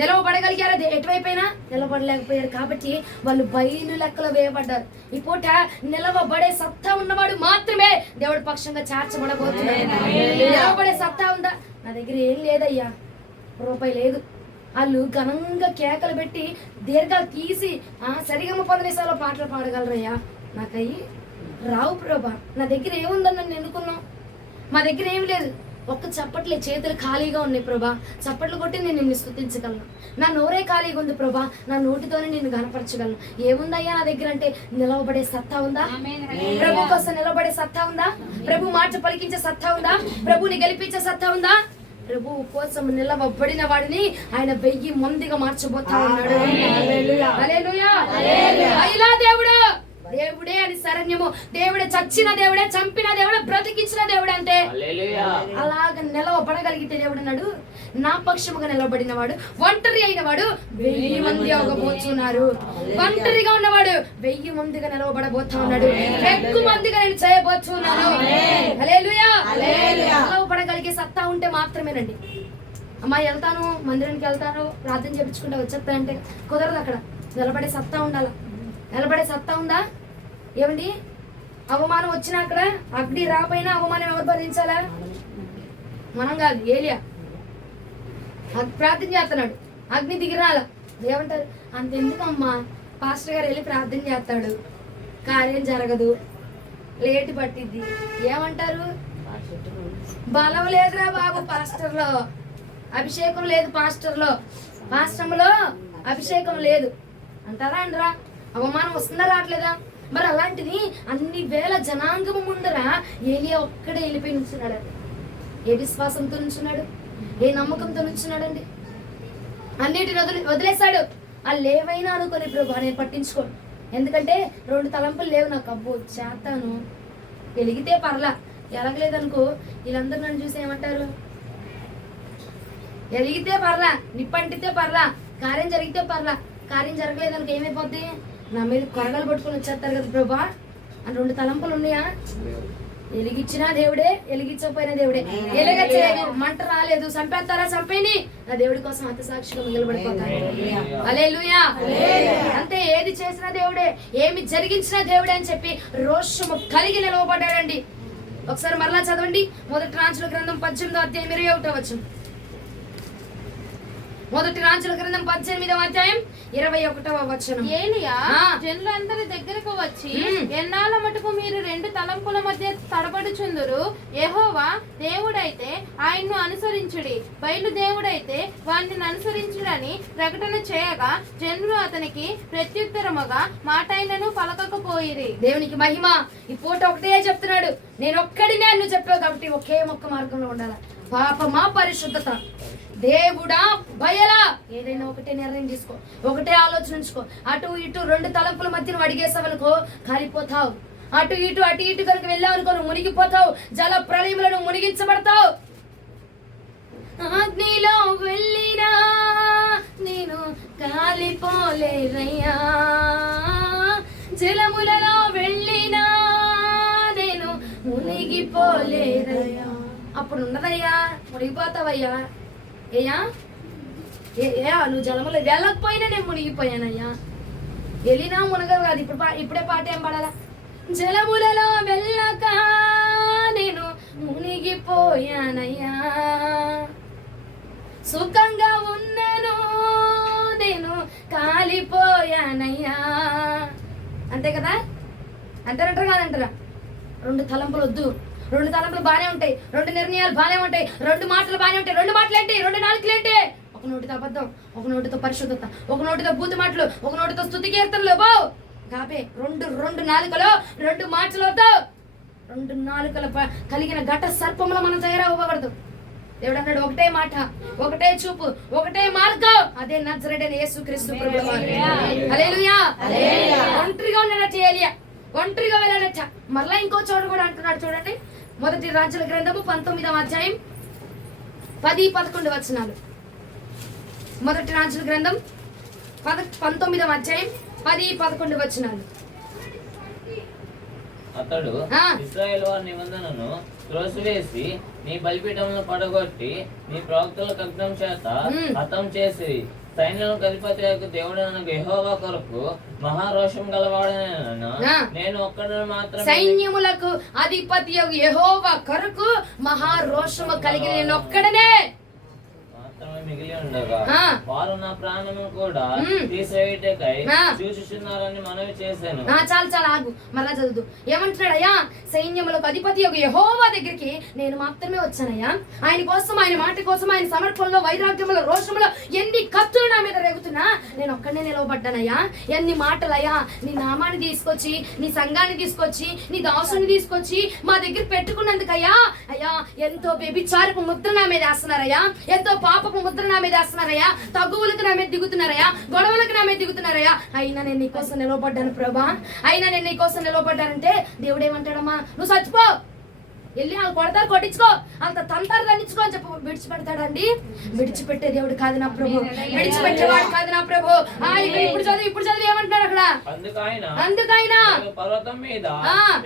నిలవబడగలిగారా? ఎటువైపైనా నిలబడలేకపోయారు కాబట్టి వాళ్ళు బయలు లెక్కలో వేయబడ్డారు. ఈ పూట నిలవబడే సత్తా ఉన్నవాడు మాత్రమే దేవుడి పక్షంగా చేర్చబడబోతున్నాడు. నిలవబడే సత్తా ఉందా? నా దగ్గర ఏం లేదయ్యా, రూపాయి లేదు. వాళ్ళు ఘనంగా కేకలు పెట్టి దీర్ఘాలు తీసి సరిగమ 10 నిమిషాల్లో పాటలు పాడగలరయ్యా, నాకయ్యి రావు ప్రభా. నా దగ్గర ఏముందని నన్ను ఎన్నుకున్నావు? మా దగ్గర ఏం లేదు, ఒక్క చప్పట్లే, చేతులు ఖాళీగా ఉన్నాయి ప్రభా, చప్పట్లు కొట్టి నేను నిన్ను స్తుతించగలను. నా నోరే ఖాళీగా ఉంది ప్రభా, నా నోటితోనే నిన్ను గనపరచగలను. ఏముందయ్యా నా దగ్గర అంటే నిలవబడే సత్తా ఉందా? ప్రభు కోసం నిలబడే సత్తా ఉందా? ప్రభు మాట పలికించే సత్తా ఉందా? ప్రభుని గెలిపించే సత్తా ఉందా? ప్రభు కోసం నిలవబడిన వాడిని ఆయన 1000 మందిగా మార్చబోతా ఉన్నాడు. హల్లెలూయా. హల్లెలూయా. దేవుడు దేవుడే అని శరణ్యము, దేవుడే చచ్చిన దేవుడే, చంపిన దేవుడే, బ్రతికించిన దేవుడు అంటే అలాగ నిలవబడగలిగితే దేవుడు అన్నాడు నా పక్షముగా నిలబడిన వాడు, ఒంటరి అయిన వాడు 1000 మంది అవగబోతున్నారు. ఒంటరిగా ఉన్నవాడు 1000 మందిగా నిలవబడబోతా ఉన్నాడు. ఎక్కువ మందిగా నేను చేయబోతున్నాను. హల్లెలూయా. నిలవబడగలిగే సత్తా ఉంటే మాత్రమేనండి. అమ్మా వెళ్తాను మందిరానికి వెళ్తాను ప్రార్థన చేయించుకుంటా వచ్చేస్తానంటే కుదరదు. అక్కడ నిలబడే సత్తా ఉండాల. నిలబడే సత్తా ఉందా? ఏమండి అవమానం వచ్చినా అక్కడ అగ్ని రాపోయినా అవమానం ఎవరు భరించాలా? మనం కాదు. ఏలియా ప్రార్థన చేస్తున్నాడు, అగ్ని దిగిరాల. ఏమంటారు? అంతెందుకమ్మా, పాస్టర్ గారు వెళ్ళి ప్రార్థన చేస్తాడు, కార్యం జరగదు, లేట్ పట్టిద్ది. ఏమంటారు? బలం లేదురా బాబు పాస్టర్లో, అభిషేకం లేదు పాస్టర్లో, పాస్టర్లో అభిషేకం లేదు. అంటారా అంటారా? అవమానం వస్తుందా రావట్లేదా? మరి అలాంటిది అన్ని వేల జనాంగము ముందర ఏలియా ఒక్కడే వెళ్ళిపోయి నుంచున్నాడు. ఏ విశ్వాసంతో నుంచున్నాడు? ఏ నమ్మకంతో నుంచున్నాడండి? అన్నిటిని వదిలేశాడు. ఆ లేవైనా అనుకోని ప్రభు నేను పట్టించుకోను, ఎందుకంటే 2 తలంపులు లేవు నాకు, అబ్బో చేస్తాను, వెలిగితే పర్లా, ఎలగలేదనుకో వీళ్ళందరూ నన్ను చూసి ఏమంటారు? ఎలిగితే పర్లా, నిప్పంటితే పర్లా, కార్యం జరిగితే పర్లా, కార్యం జరగలేదనుకో ఏమైపోద్ది? నా మీద కొరగలు పట్టుకొని వచ్చేస్తారు కదా ప్రభా అని 2 తలంపులు ఉన్నాయా? ఎలిగించినా దేవుడే, ఎలిగించకపోయినా దేవుడే. ఎలగలేదు, మంట రాలేదు, చంపేస్తారా చంపేని, నా దేవుడి కోసం హతసాక్షిగా మిగిలిపడిపోతాను. హల్లెలూయా. అంతే, ఏది చేసినా దేవుడే, ఏమి జరిగించినా దేవుడే అని చెప్పి రోషము కలిగి నిలవబడ్డాడండి. ఒకసారి మరలా చదవండి, మొదటి రాజుల గ్రంథం 18వ అధ్యాయం 21వ వచనం. మొదటి రాజుల గ్రంథం 18వ అధ్యాయం 21వ వచనం. ఏలియా జనులందరి దగ్గరకు వచ్చి, ఎన్నాళ్ళ మటుకు మీరు 2 తలంపుల మధ్య తడబడుచుందురు? యెహోవా దేవుడైతే ఆయన్ను అనుసరించుడి, బయలు దేవుడైతే వారిని అనుసరించుడని ప్రకటన చేయగా జనులు అతనికి ప్రత్యుత్తరముగా మాటైనను పలకకపోయిరి. దేవునికి మహిమ. ఈ పూట ఒకటే చెప్తున్నాడు, నేను ఒక్కడినే నువ్వు చెప్పావు కాబట్టి ఒకే ఒక్క మార్గంలో ఉండాలి. పాపమా పరిశుద్ధత, దేవుడా బయలా, ఏదైనా ఒకటే నిర్ణయం తీసుకో, ఒకటే ఆలోచన ఉంచుకో. అటు ఇటు 2 తలంపుల మధ్య నువ్వు అడిగేసావనుకో కాలిపోతావు. అటు ఇటు కనుక వెళ్ళావనుకో నువ్వు మునిగిపోతావు, జల ప్రళయములను మునిగించబడతావు. అగ్నిలో వెళ్ళినా నేను కాలిపోలేదయ్యా, జలములలో వెళ్ళినా నేను మునిగిపోలేదయ్యా. అప్పుడు ఉన్నదయ్యా, మునిగిపోతావయ్యా. ఏయా నువ్వు జలములో వెళ్ళకపోయినా నేను మునిగిపోయానయ్యా. వెళ్ళినా మునగవు కాదు. ఇప్పుడే పాట ఏం పడాలా? జలములలో వెళ్ళక నేను మునిగిపోయానయ్యా, సుఖంగా ఉన్నాను నేను కాలిపోయానయ్యా. అంతే కదా? అంటారంటారా కాదంటారా? 2 తలంపులు వద్దు. 2 తలంపులు బాగానే ఉంటాయి, 2 నిర్ణయాలు బాగానే ఉంటాయి, 2 మాటలు బాగానే ఉంటాయి. 2 మాటలు ఏంటి? 2 నాలుకలు ఏంటి? ఒక నోటితో అబద్ధం, ఒక నోటితో పరిశుద్ధత, ఒక నోటితో బూతు మాటలు, ఒక నోటితో స్తుతి కీర్తనలు. బావు కాపే 2 నాలుకలు, 2 మాటలతో 2 నాలుకల కలిగిన ఘట సర్పంలో మనం తయారవ్వకూడదు. దేవుడు అన్నాడు, ఒకటే మాట, ఒకటే చూపు, ఒకటే మార్గం, అదే నజరేయుడైన యేసుక్రీస్తు ప్రభువు. హల్లెలూయా. ఒంటరిగా ఉన్నాడట ఏలియా, ఒంటరిగా వెళ్ళాడట. మరలా ఇంకో చోట కూడా అంటున్నాడు చూడండి, మొదటి రాజుల గ్రంథము 19వ అధ్యాయం 10-11 వచనాలు. మొదటి రాజుల గ్రంథం 19వ అధ్యాయం 10-11 వచనాలు. అతడు ఇశ్రాయేలు వారి నిబంధనను త్రోసివేసి నీ బలిపీఠములను పడగొట్టి నీ ప్రవక్తల ఖడ్గం చేత హతం చేసి సైన్యాలకు అధిపతి యొక్క దేవుడైన యెహోవా కొరకు మహారోషం గలవాడైన నేను ఒక్కడిని మాత్రం, సైన్యములకు అధిపతి యొక్క యెహోవా కొరకు మహారోషము కలిగిన నేను ఒక్కడనే మాత్రమే మిగిలి ఉండగా వారు నా ప్రాణము కూడా తీసివేయుటకై చూచుచున్నారని మనవి చేశాను. చాలా ఆగు, మరలా చదువు. ఏమంటున్నాడయ్యా? సైన్యములకు అధిపతి యొక్క యెహోవా దగ్గరికి నేను మాత్రమే వచ్చానయ్యా. ఆయన కోసం, ఆయన మాట కోసం, ఆయన సమర్పణలో, వైరాగ్యంలో, రోషంలో ఎన్ని కత్తులు నా మీద రేగుతున్నా నేను ఒక్కడనే నిలవబడ్డానయ్యా. ఎన్ని మాటలయ్యా, నీ నామాన్ని తీసుకొచ్చి, నీ సంఘాన్ని తీసుకొచ్చి, నీ దాసుని తీసుకొచ్చి మా దగ్గర పెట్టుకున్నందుకయ్యా. అయ్యా ఎంతో వ్యభిచారపు ముద్ర నా మీద వేస్తున్నారయ్యా, ఎంతో పాపపు ముద్ర నా మీద వేస్తున్నారయ్యా, తగువులకు నా మీద దిగుతున్నారయ్యా, గొడవలకు నా మీద దిగుతున్నారయ్యా. అయినా నేను నీకోసం నిలవబడ్డాను ప్రభా, అయినా నేను నీకోసం నిలవబడ్డానంటే దేవుడు ఏమంటాడమ్మా? నువ్వు చచ్చిపో, వెళ్ళి వాళ్ళు కొడతారు, కొట్టించుకో, అంత తంతారు దండించుకో అని చెప్పి విడిచిపెడతాడండి? విడిచిపెట్టే దేవుడు కాదు నా ప్రభు, విడిచిపెట్టేవాడు కాదు నా ప్రభు. ఇప్పుడు చదివి ఏమంటున్నాడు అక్కడ? అందుకైనా పర్వతం మీద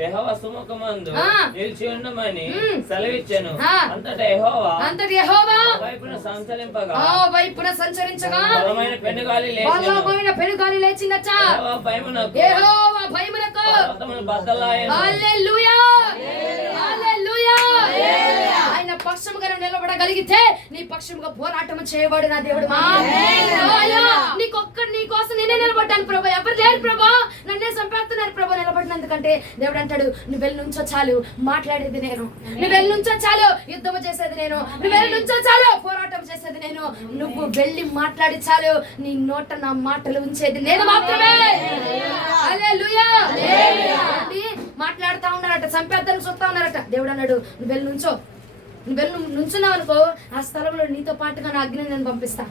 యెహోవా సముఖమందు నిలిచి ఉండమని సెలవిచ్చాను. అంతటా యెహోవా వైపున సంచరించగా బలమైన పెనుగాలి లేచిందచ్చా. యెహోవా భయమునకు బద్దలాయెను. హల్లెలూయా. ఆయన పక్షముగా నిలబడగలిగితే నీ పక్షముగా పోరాటం చేయబడు నా దేవుడు. నీ కోసం నేనే నిలబడ్డాను ప్రభా, ఎవరు లేరు ప్రభా, నన్నే చంపేస్తున్నారు ప్రభా, నిలబడిన చెప్తున్నా ఎందుకంటే దేవుడు అంటాడు, నువ్వు వెళ్ళి నుంచో చాలు, మాట్లాడేది నేను. నువ్వు వెళ్ళి నుంచో చాలు, యుద్ధం చేసేది నేను. నువ్వు వెళ్ళి నుంచో చాలు, పోరాటం చేసేది నేను. నువ్వు వెళ్ళి మాట్లాడి చాలు, నీ నోట నా మాటలు ఉంచేది నేను మాత్రమే. హల్లెలూయా. మాట్లాడుతా ఉన్నారట, చంపేద్దానికి చూస్తా ఉన్నారట. దేవుడు అన్నాడు, నువ్వు వెళ్ళి నుంచో. నువ్వు వెళ్ళి నుంచున్నావు అనుకో, ఆ స్థలంలో నీతో పాటుగా నా అగ్ని నేను పంపిస్తాను.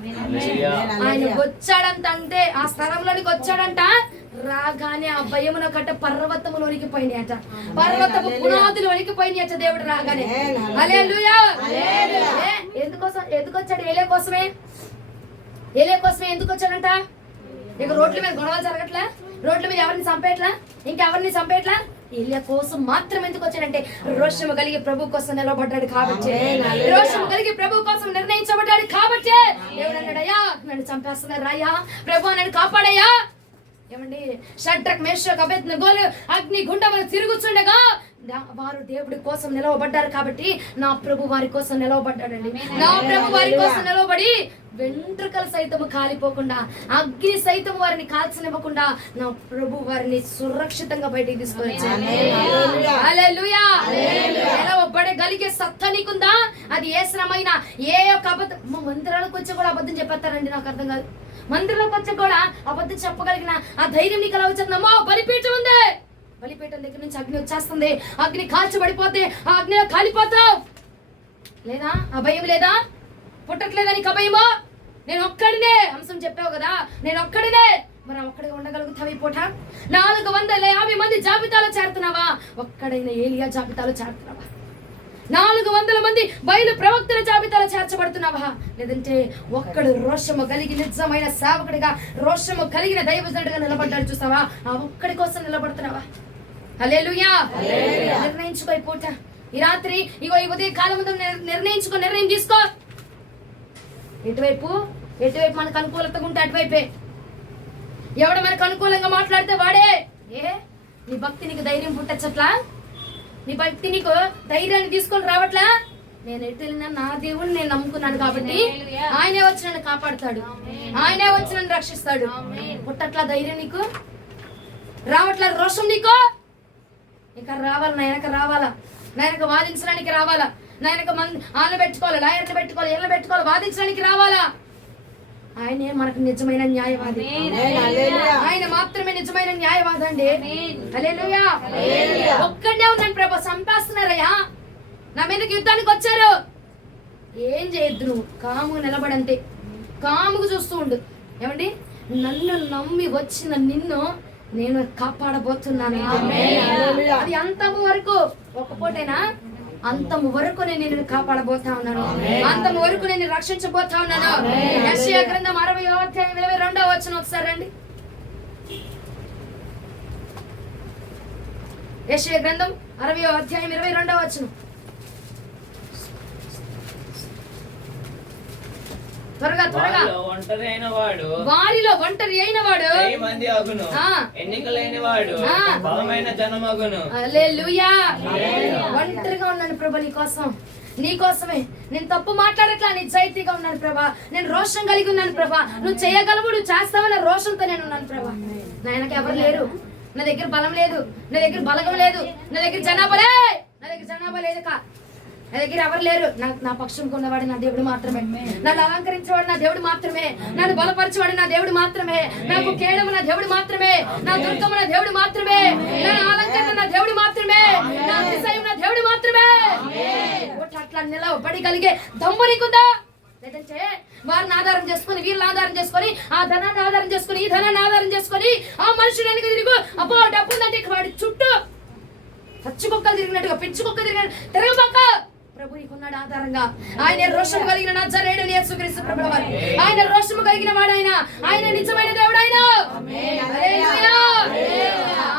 ఆయన వచ్చాడంట, అంటే ఆ స్థలంలోనికి వచ్చాడంట. రాగానే ఆ భయమున కట్ట పర్వతములోనికి పోయినాయట, పర్వతము పునాదులోనికి పోయినాయట దేవుడు రాగానే. హల్లెలూయా. ఎందుకు వచ్చాడు? ఏలే కోసమే ఎందుకు వచ్చాడంట? ఇక రోడ్ల మీద గొడవలు జరగట్లా, రోడ్ల మీద ఎవరిని చంపేట్లా, ఇంకెవరిని చంపేట్లా. ఏలియా కోసం మాత్రం ఎందుకు వచ్చాడంటే, రోషము కలిగి ప్రభు కోసం నిలబడ్డాడు కాబట్టి, రోషము కలిగి ప్రభు కోసం నిర్ణయించబడ్డాడు కాబట్టి దేవుడు అన్నాడు, అయ్యా నన్ను చంపేస్తున్నారు అయ్యా, ప్రభు నన్ను కాపాడయ్యా. ఏమండి, షడ్రక్ మేషక్ అబేద్నెగోలు అగ్ని గుండములు తిరుగుచుండగా వారు దేవుడి కోసం నిలవబడ్డారు కాబట్టి నా ప్రభు వారి కోసం నిలవబడ్డాడండి. నా ప్రభు వారి కోసం నిలవబడి వెంట్రుకలు సైతము కాలిపోకుండా, అగ్ని సైతం వారిని కాల్చనివ్వకుండా నా ప్రభు వారిని సురక్షితంగా బయటికి తీసుకొని వచ్చాడు. హల్లెలూయా. నిలవబడగలిగే సత్తా నీకుందా? అది ఏ శ్రమైనా, ఏ యొక్క అబద్ధం. మందిరాలకు వచ్చి కూడా అబద్ధం చెప్పేస్తారండి, నాకు అర్థం కాదు. మందిరంలోకి వచ్చి కూడా అబద్ధం చెప్పగలిగిన ఆ ధైర్యం నీకు ఎలా వచ్చిందమ్మా? బలిపీఠం ఉంది, బలిపీఠం దగ్గర నుంచి అగ్ని వచ్చేస్తుంది, అగ్ని కాల్చబడిపోతే ఆ అగ్నిలో కాలిపోతావు. లేదా ఆ భయం లేదా? పుట్టట్లేదా నీకు భయమో? నేను ఒక్కడినే అంశం చెప్పావు కదా, నేను ఒక్కడినే. మరి ఒక్కడిగా ఉండగలుగుతావు ఈ పూట? 450 మంది జాబితాలో చేరుతున్నావా? ఒక్కడైనా ఏలియా జాబితాలో చేరుతున్నావా? 400 మంది బయలు ప్రవక్తల జాబితాలో చేర్చబడుతున్నావా? లేదంటే ఒక్కడు రోషము కలిగి నిజమైన సేవకుడిగా, రోషము కలిగిన దైవజనుడిగా నిలబడ్డాడు చూస్తావా? ఆ ఒక్కడి కోసం నిలబడుతున్నావా? హల్లెలూయా. నిర్ణయించుకో ఈ పూట, ఈ రాత్రి, ఇగో ఈ ఉదయ కాలం ముందు నిర్ణయించుకో, నిర్ణయం తీసుకో. ఎటువైపు మనకు అనుకూలతగా ఉంటే అటువైపే. ఎవడు మనకు అనుకూలంగా మాట్లాడితే వాడే. నీ భక్తి నీకు ధైర్యం పుట్టచ్చట్లా? నీ భక్తి నీకు ధైర్యాన్ని తీసుకొని రావట్లా? నేను ఎటు వెళ్ళినా నా దేవుడిని నేను నమ్ముకున్నాను కాబట్టి ఆయనే వచ్చి నన్ను కాపాడుతాడు, ఆయనే వచ్చి నన్ను రక్షిస్తాడు. పుట్టట్లా ధైర్యం నీకు? రావట్లా రోషం నీకు? ఇంకా రావాలి, నా వెనక రావాలా, నా వెనక వాదించడానికి రావాలా, నా వెనక ఆళ్ళ పెట్టుకోవాలి, లాయర్లు పెట్టుకోవాలి, ఏళ్ళ పెట్టుకోవాలి, వాదించడానికి రావాలా? ఆయనే మనకు నిజమైన న్యాయవాది. ఆయన మాత్రమే నిజమైన న్యాయవాది అండి. హల్లెలూయా. ఒక్కడే ఉన్నాను ప్రభు, చంపేస్తున్నారయ్యా, నా మీదకి యుద్ధానికి వచ్చారు. ఏం చేయొద్దు, నువ్వు కాముగా నిలబడంతే, కాముగా చూస్తూ ఉండు. ఏమండి, నన్ను నమ్మి వచ్చిన నిన్ను నేను కాపాడబోతున్నాను. అది అంతము వరకు, ఒక పూటైనా అంతము వరకు నేను నిన్ను కాపాడబోతా ఉన్నాను, అంతము వరకు నేను రక్షించబోతా ఉన్నాను. యెషయా గ్రంథం 60వ అధ్యాయం 22వ వచనం ఒకసారి రండి. యెషయా గ్రంథం 60వ అధ్యాయం 22వ వచనం. త్వరగా వారిలో ఒంటరి అయిన వాడు ఎన్నికలైన వాడు బలమైన జనమగును. హల్లెలూయా. ఒంటరిగా ఉన్నాను ప్రభా నీ కోసమే. నేను తప్పు మాట్లాడట్లా, నిజాయితీగా ఉన్నాను ప్రభా, నేను రోషం కలిగి ఉన్నాను ప్రభా. నువ్వు చేయగలవు, నువ్వు చేస్తావన్న రోషంతో నేను ఉన్నాను ప్రభా. నా వెనక ఎవరు లేరు, నా దగ్గర బలం లేదు, నా దగ్గర బలగం లేదు, నా దగ్గర జనాభా లేదు, నా దగ్గర ఎవరు లేరు. నా పక్షం కొన్నవాడు నా దేవుడు మాత్రమే, నన్ను అలంకరించేవాడు నా దేవుడు మాత్రమే, నన్ను బలపరిచేవాడు నా దేవుడు మాత్రమే, నాకు కేడము నా దేవుడు మాత్రమే, నా దుర్గము నా దేవుడు మాత్రమే, నా అలంకరణ నా దేవుడు మాత్రమే, నా అతిశయం నా దేవుడు మాత్రమే. అట్లా నిలబడగలిగే దమ్ము నీకుందా? లేదంటే వారిని ఆధారం చేసుకుని, వీళ్ళని ఆధారం చేసుకొని, ఆ ధనాన్ని ఆధారం చేసుకుని, ఈ ధనాన్ని ఆధారం చేసుకొని ఆ మనుషుడానికి తిరుగు. అబ్బో డబ్బు ఉందంటే వాడి చుట్టూ పచ్చి కుక్కలు తిరిగినట్టుగా, పిచ్చి కుక్క తిరిగినట్టు తిరగబాక. ప్రభు నీకున్నాడు ఆధారంగా. ఆయన రోషము కలిగిన నజరేయుడైన యేసుక్రీస్తు ప్రభువు వారు, ఆయన రోషము కలిగిన వాడు, ఆయన నిజమైన దేవుడు.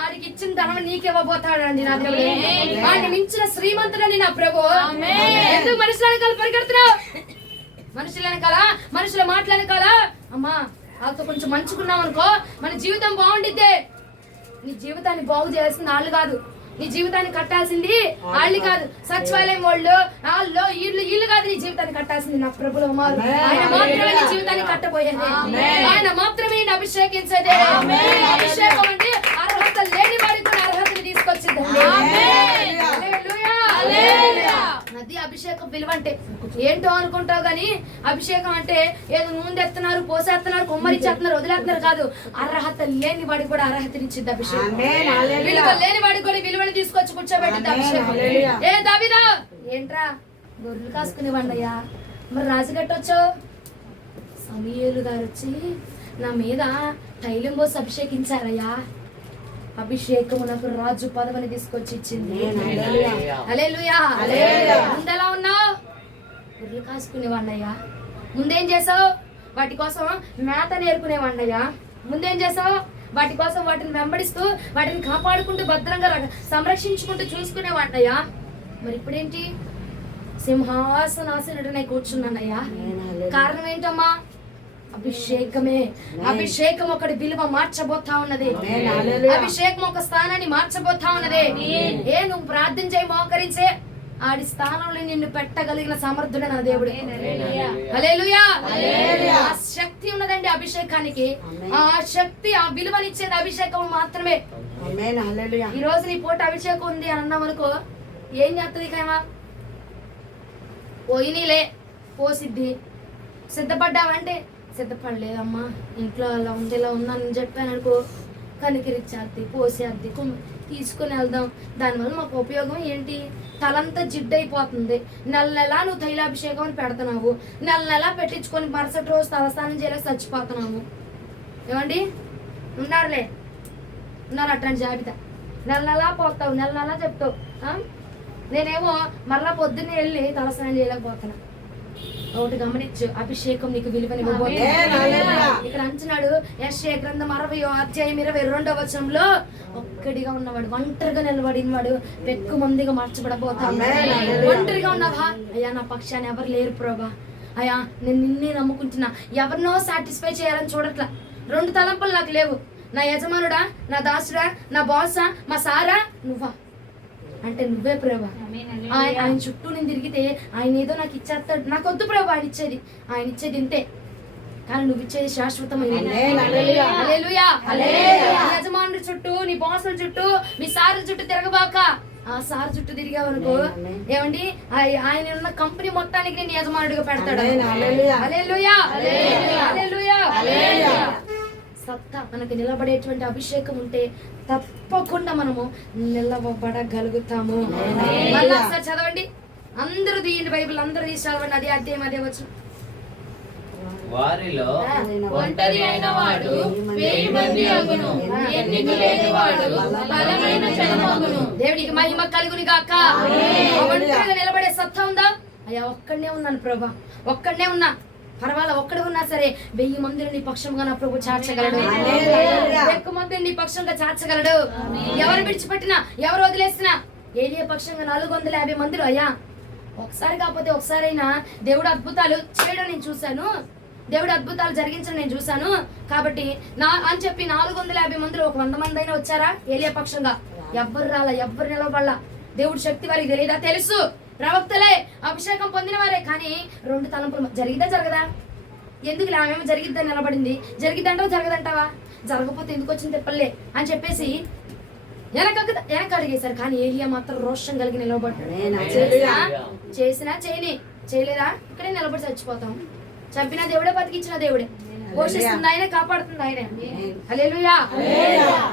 ఆయనకి ఇచ్చిన ధనం నీకివ్వబోతాడండి నా దేవుడు. ఆయన మించిన శ్రీమంతుడని నా ప్రభు. ఎందుకు మనుషుల వెనకాల పరిగెడుతున్నావు? మనుషుల వెనకాల, మనుషుల మాటల వెనకాల? అమ్మా, వాళ్ళతో కొంచెం మంచుకున్నాం అనుకో, మన జీవితం బాగుండిద్దే. నీ జీవితాన్ని బాగు చేయాల్సింది వాళ్ళు కాదు, నీ జీవితాన్ని కట్టాల్సింది వాళ్ళు కాదు. సచివాలయం వాళ్ళు ఇల్లు కాదు నీ జీవితాన్ని కట్టాల్సింది నా ప్రభుల కుమారు. ఆయన మాత్రమే నీ జీవితాన్ని కట్టబోయేది, ఆయన మాత్రమే అభిషేకించేది. అభిషేకం అంటే అర్హత లేని వారికి కూడా అర్హత ఇచ్చిద్దండి. ఆమేన్. హల్లెలూయా. హల్లెలూయా. అది అభిషేకం విలువ అంటే ఏంటో అనుకుంటావు గానీ అభిషేకం అంటే ఏదో నూనె తెస్తున్నారు, పోసేస్తున్నారు, కొమ్మరిచ్చేస్తున్నారు, వదిలేస్తున్నారు కాదు. అర్హత లేని వాడికి కూడా అర్హతనిచ్చిద్ది అభిషేకం. విలువ లేని వాడికి కూడా విలువని తీసుకొచ్చి కూర్చోబెట్టింది అభిషేకం. ఏ దావీదా ఏంట్రా గొర్రెలు కాసుకునేవాడియ్యా, మరి రాజుగట్టొచ్చు. సమూయేలు గారు వచ్చి నా మీద తైలం పోసి అభిషేకించారయ్యా, అభిషేకము నాకు రాజు పదవిని తీసుకొచ్చి ఇచ్చింది. హల్లెలూయా. ముందెలా ఉన్నావు? గొర్రెలు కాసుకునేవాడియ్యా. ముందేం చేసావు? వాటి కోసం మేత నేర్పుకునేవాడియ్యా. ముందేం చేసావు? వాటి కోసం వాటిని వెంబడిస్తూ వాటిని కాపాడుకుంటూ భద్రంగా సంరక్షించుకుంటూ చూసుకునేవాడియ్యా. మరి ఇప్పుడేంటి? సింహాసనాసనుడనై కూర్చున్నానయ్యా. కారణం ఏంటమ్మా? అభిషేకమే. అభిషేకం ఒకటి విలువ మార్చబోతా ఉన్నది. అభిషేకం ఒక స్థానాన్ని మార్చబోతా ఉన్నది. నువ్వు ప్రార్థన చేయి, మోకరించే ఆడి స్థానంలో నిన్ను పెట్టగలిగిన సమర్థుడు నా దేవుడు. హల్లెలూయా. ఆ శక్తి ఉన్నదండి అభిషేకానికి. ఆ శక్తి, ఆ విలువనిచ్చేది అభిషేకం మాత్రమే. ఈ రోజు నీ పూట అభిషేకం ఉంది అని అన్నాం అనుకో, ఏం చేస్తుంది? కాయమా పోయినీలే పోసిద్ది. సిద్ధపడ్డావంటే సిద్ధపడలేదమ్మా, ఇంట్లో అలా ఉంది, ఇలా ఉందని చెప్పాను అనుకో, కనికరిచ్చేద్ది, పోసేద్ది, తీసుకుని వెళ్దాం. దానివల్ల మాకు ఉపయోగం ఏంటి? తలంతా జిడ్డైపోతుంది. నెల నెలా నువ్వు తైలాభిషేకం అని పెడుతున్నావు, నెల నెలా పెట్టించుకొని మరుసటి రోజు తలస్నానం చేయలేక చచ్చిపోతున్నావు. ఏమండి ఉన్నారులే, ఉన్నారు అట్లాంటి జాబితా. నెల నెలా పోతావు, నెల నెలా చెప్తావు. నేనేమో మరలా పొద్దున్నే వెళ్ళి తలస్నానం చేయలేకపోతున్నా. ఒకటి గమనించు, అభిషేకం నీకు విలువనివ్వబోతుంది. ఇక్కడ అంటున్నాడు యెషయా గ్రంథం 60వ అధ్యాయం 22వ వచనంలో, ఒక్కడిగా ఉన్నవాడు, ఒంటరిగా నిలబడినవాడు పెక్కు మందిగా మార్చబడబోతాడు. ఒంటరిగా ఉన్నావా? అయ్యా నా పక్షాన్ని ఎవరు లేరు ప్రభా, అయ్యా నేను నిన్నే నమ్ముకుంటున్నా, ఎవరినో సాటిస్ఫై చేయాలని చూడట్లా. 2 తలంపులు నాకు లేవు. నా యజమానుడా, నా దాసుడా, నా బాసా, మా సారా, నువ్వా అంటే నువ్వే ప్రభా. ఆయన చుట్టూ నేను తిరిగితే ఆయన ఏదో నాకు ఇచ్చేస్తాడు. నాకు వద్దు ప్రభా ఆయన ఇచ్చేది. ఆయన ఇచ్చేది ఇంతే, కానీ నువ్వు ఇచ్చేది శాశ్వతమైనది. హల్లెలూయా. యజమానుడి చుట్టూ, నీ బాసుల చుట్టూ, మీ సారుల చుట్టూ తిరగబాక. ఆ సార్ చుట్టూ తిరిగావనుకో ఏమండి, ఆయన ఉన్న కంపెనీ మొత్తానికి నేను యజమానుడిగా పెడతాడు. హల్లెలూయా. హల్లెలూయా. సత్తా మనకు నిలబడేటువంటి అభిషేకం ఉంటే తప్పకుండా మనము నిలబడగలుగుతాము. మళ్ళీ ఒకసారి చదవండి, అందరూ తీయండి బైబిల్, అందరూ తీసి చదవండి. అదే అధ్యాయం, అదే వచ్చు. వారిలో ఒంటరి అయిన వాడు 1000 మంది అగును, ఎన్నిక లేని వాడు బలమైన జనమగును. దేవునికి మహిమ కలుగును గాక. ఒంటరిగా నిలబడే సత్తా ఉందా? అయ్యా ఒక్కడనే ఉన్నాను ప్రభా, ఒక్కడనే ఉన్నా, పర్వాలా ఒక్కడే ఉన్నా సరే 1000 మందిని నీ పక్షంగా నా ప్రభు చార్చగలడు. 1000 మందిని నీ పక్షంగా చార్చగలడు. ఎవరు విడిచిపెట్టినా, ఎవరు వదిలేసినా ఏలియా పక్షంగా 450 మందిలో అయ్యా ఒకసారి కాకపోతే ఒకసారైనా దేవుడు అద్భుతాలు చేయడం నేను చూశాను, దేవుడు అద్భుతాలు జరిగించడం నేను చూశాను. కాబట్టి అని చెప్పి 450 మందిలో ఒక 100 మంది అయినా వచ్చారా ఏలియా పక్షంగా? ఎవ్వరు రాలా, ఎవ్వరు నిలబడలా. దేవుడి శక్తి వారికి తెలియదా? తెలుసు. ప్రవక్తలే, అభిషేకం పొందిన వారే, కానీ 2 తలంపులు జరిగిద్దా జరగదా? ఎందుకు ఆమెమో జరిగిద్దని నిలబడింది, జరిగిద్దంటావా జరగదంటావా? జరగకపోతే ఎందుకు వచ్చింది తిప్పలే అని చెప్పేసి వెనక అడిగేశారు. కానీ ఏలియా మాత్రం రోషం కలిగి నిలబడ్డాడు. చేసినా చేయలేదా ఇక్కడే నిలబడి చచ్చిపోతాం. చంపిన దేవుడే, బతికించిన దేవుడే, పోషిస్తుంది ఆయనే, కాపాడుతుంది ఆయనే. హల్లెలూయా.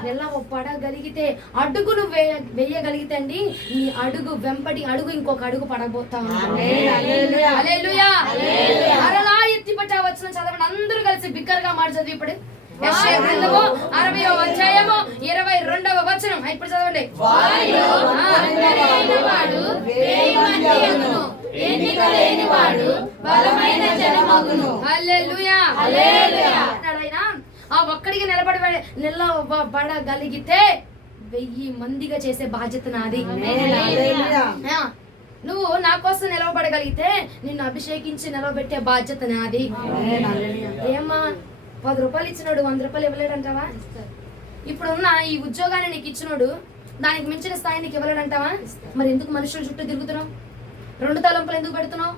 నిలబడగలిగితే, అడుగు నువ్వు వేయగలిగితే అండి, నీ అడుగు వెంబడి అడుగు ఇంకొక అడుగు పడబోతావు. హల్లెలూయా. మరలా ఎత్తిపట్ట వచ్చిన చదవండి, అందరూ కలిసి బిగ్గరగా మాట చదివి. ఇప్పుడు యెషయా గ్రంథము 60వ అధ్యాయము 22వ వచనం ఇప్పుడు చదవండి. ఎన్నిక లేని వాడు బలమైన జనమగును. హల్లెలూయా. ఆ ఒక్కడికి నిలబడగలిగితే 1000 మందిగా చేసే బాధ్యత నాది. నువ్వు నా కోసం నిలవబడగలిగితే నిన్ను అభిషేకించి నిలవబెట్టే బాధ్యత నాది. ఏమ్మా 10 రూపాయలు ఇచ్చినోడు 100 రూపాయలు ఇవ్వలేడంటావా? ఇప్పుడున్న ఈ ఉద్యోగాన్ని నీకు ఇచ్చినోడు దానికి మించిన స్థాయి నీకు ఇవ్వలేడంటావా? మరి ఎందుకు మనుషుల చుట్టూ తిరుగుతున్నావు? 2 తలంపులు ఎందుకు పెడుతున్నావు?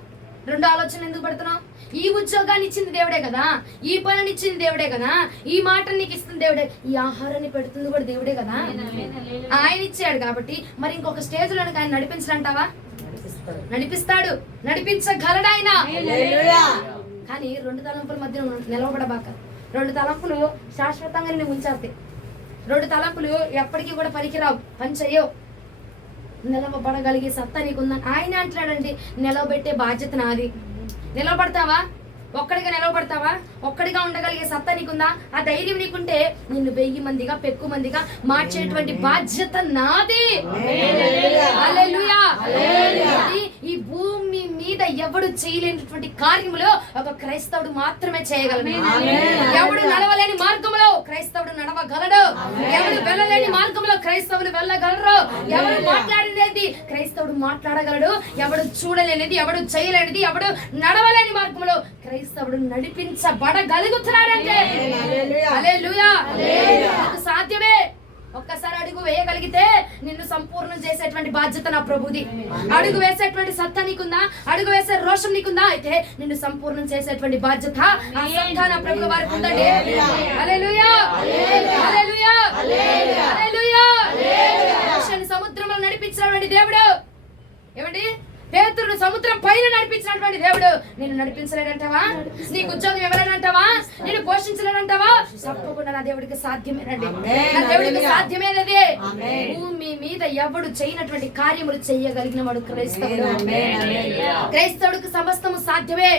2 ఆలోచనలు ఎందుకు పెడుతున్నావు? ఈ ఉద్యోగాన్ని ఇచ్చింది దేవుడే కదా, ఈ పనిని ఇచ్చింది దేవుడే కదా, ఈ మాటని నీకు ఇస్తుంది దేవుడే, ఈ ఆహారాన్ని పెడుతుంది కూడా దేవుడే కదా. ఆయన ఇచ్చాడు కాబట్టి మరి ఇంకొక స్టేజ్ లో ఆయన నడిపించడంటావా? నడిపిస్తాడు, నడిపించగలడు ఆయన. కానీ 2 తలంపుల మధ్య నిలవబడబాక. 2 తలంపులు శాశ్వతంగా నేను ఉంచేస్తాయి. 2 తలంపులు ఎప్పటికీ కూడా పనికిరావు, పని చెయ్యవు. నిలవబడగలిగే సత్తా నీకుందని ఆయన అంటున్నాడండి. నిలవబెట్టే బాధ్యత నాది. నిలవబడతావా? ఒక్కడిగా నిలవబడతావా? ఒక్కడిగా ఉండగలిగే సత్తా నీకుందా? ఆ ధైర్యం నీకుంటే నిన్ను 1000 మందిగా, పెక్కు మందిగా మార్చేటువంటి బాధ్యత నాది. హల్లెలూయా. ఈ భూమి మీద ఎవడు చేయలేనటువంటి కార్యములో ఒక క్రైస్తవుడు మాత్రమే చేయగలడు. ఎవడు నడవలేని మార్గంలో క్రైస్తవుడు నడవగలడు. ఎవడు వెళ్ళలేని మార్గంలో క్రైస్తవులు వెళ్ళగలరు. ఎవడు మాట్లాడలేనిది క్రైస్తవుడు మాట్లాడగలడు. ఎవడు చూడలేనిది, ఎవడు చేయలేనిది, ఎవడు నడవలేని మార్గంలో క్రైస్తవుడు నడిపించబడగలుగుతున్నాడంటే హల్లెలూయా. నీకు సాధ్యమే. ఒక్కసారి అడుగు వేయగలిగితే నిన్ను సంపూర్ణం చేసేటువంటి బాధ్యత నా ప్రభుది. అడుగు వేసేటువంటి సత్తా నీకుందా? అడుగు వేసే రోషం నీకుందా? అయితే నిన్ను సంపూర్ణం చేసేటువంటి బాధ్యత ఆ సత్తా నా ప్రభు వారికి ఉందండి. హల్లెలూయా, హల్లెలూయా, హల్లెలూయా. మోషేని సముద్రంలో నడిపించినటువంటి దేవుడు, ఏమండి పేతురును సముద్రం పైన నడిపించినటువంటి దేవుడు నిన్ను నడిపించలేడంటావా? నీకు ఉద్యోగం ఎవరైనంటావా? నిన్ను పోషించలేడంటావా? తప్పకుండా నా దేవుడికి సాధ్యమేనండి. నా దేవుడికి సాధ్యమేనది. భూమి మీద ఎవడు చేయనటువంటి కార్యములు చేయగలిగిన వాడు క్రైస్తవుడు. క్రైస్తవుడికి సమస్తము సాధ్యమే.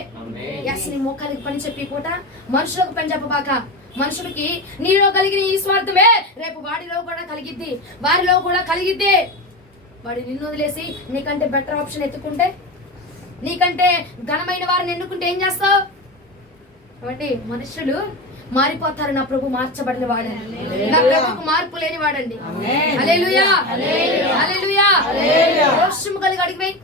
నీ మోకాలికి పని చెప్పి పూట మనుషులకు పని చెప్పబాక. మనుషుడికి నీలో కలిగిన ఈ స్వార్థమే రేపు వాడిలో కూడా కలిగిద్ది, వారిలో కూడా కలిగిద్ది. వాడు నిన్ను వదిలేసి నీకంటే బెటర్ ఆప్షన్ ఎత్తుకుంటే, నీకంటే ఘనమైన వారిని ఎన్నుకుంటే ఏం చేస్తావు? కాబట్టి మనుషులు మారిపోతారు. నా ప్రభు మార్చబడిన వాడండి. నా ప్రభుకు మార్పు లేని వాడండి. హల్లెలూయా, హల్లెలూయా. రోషము కలిగి అడిగిపోయి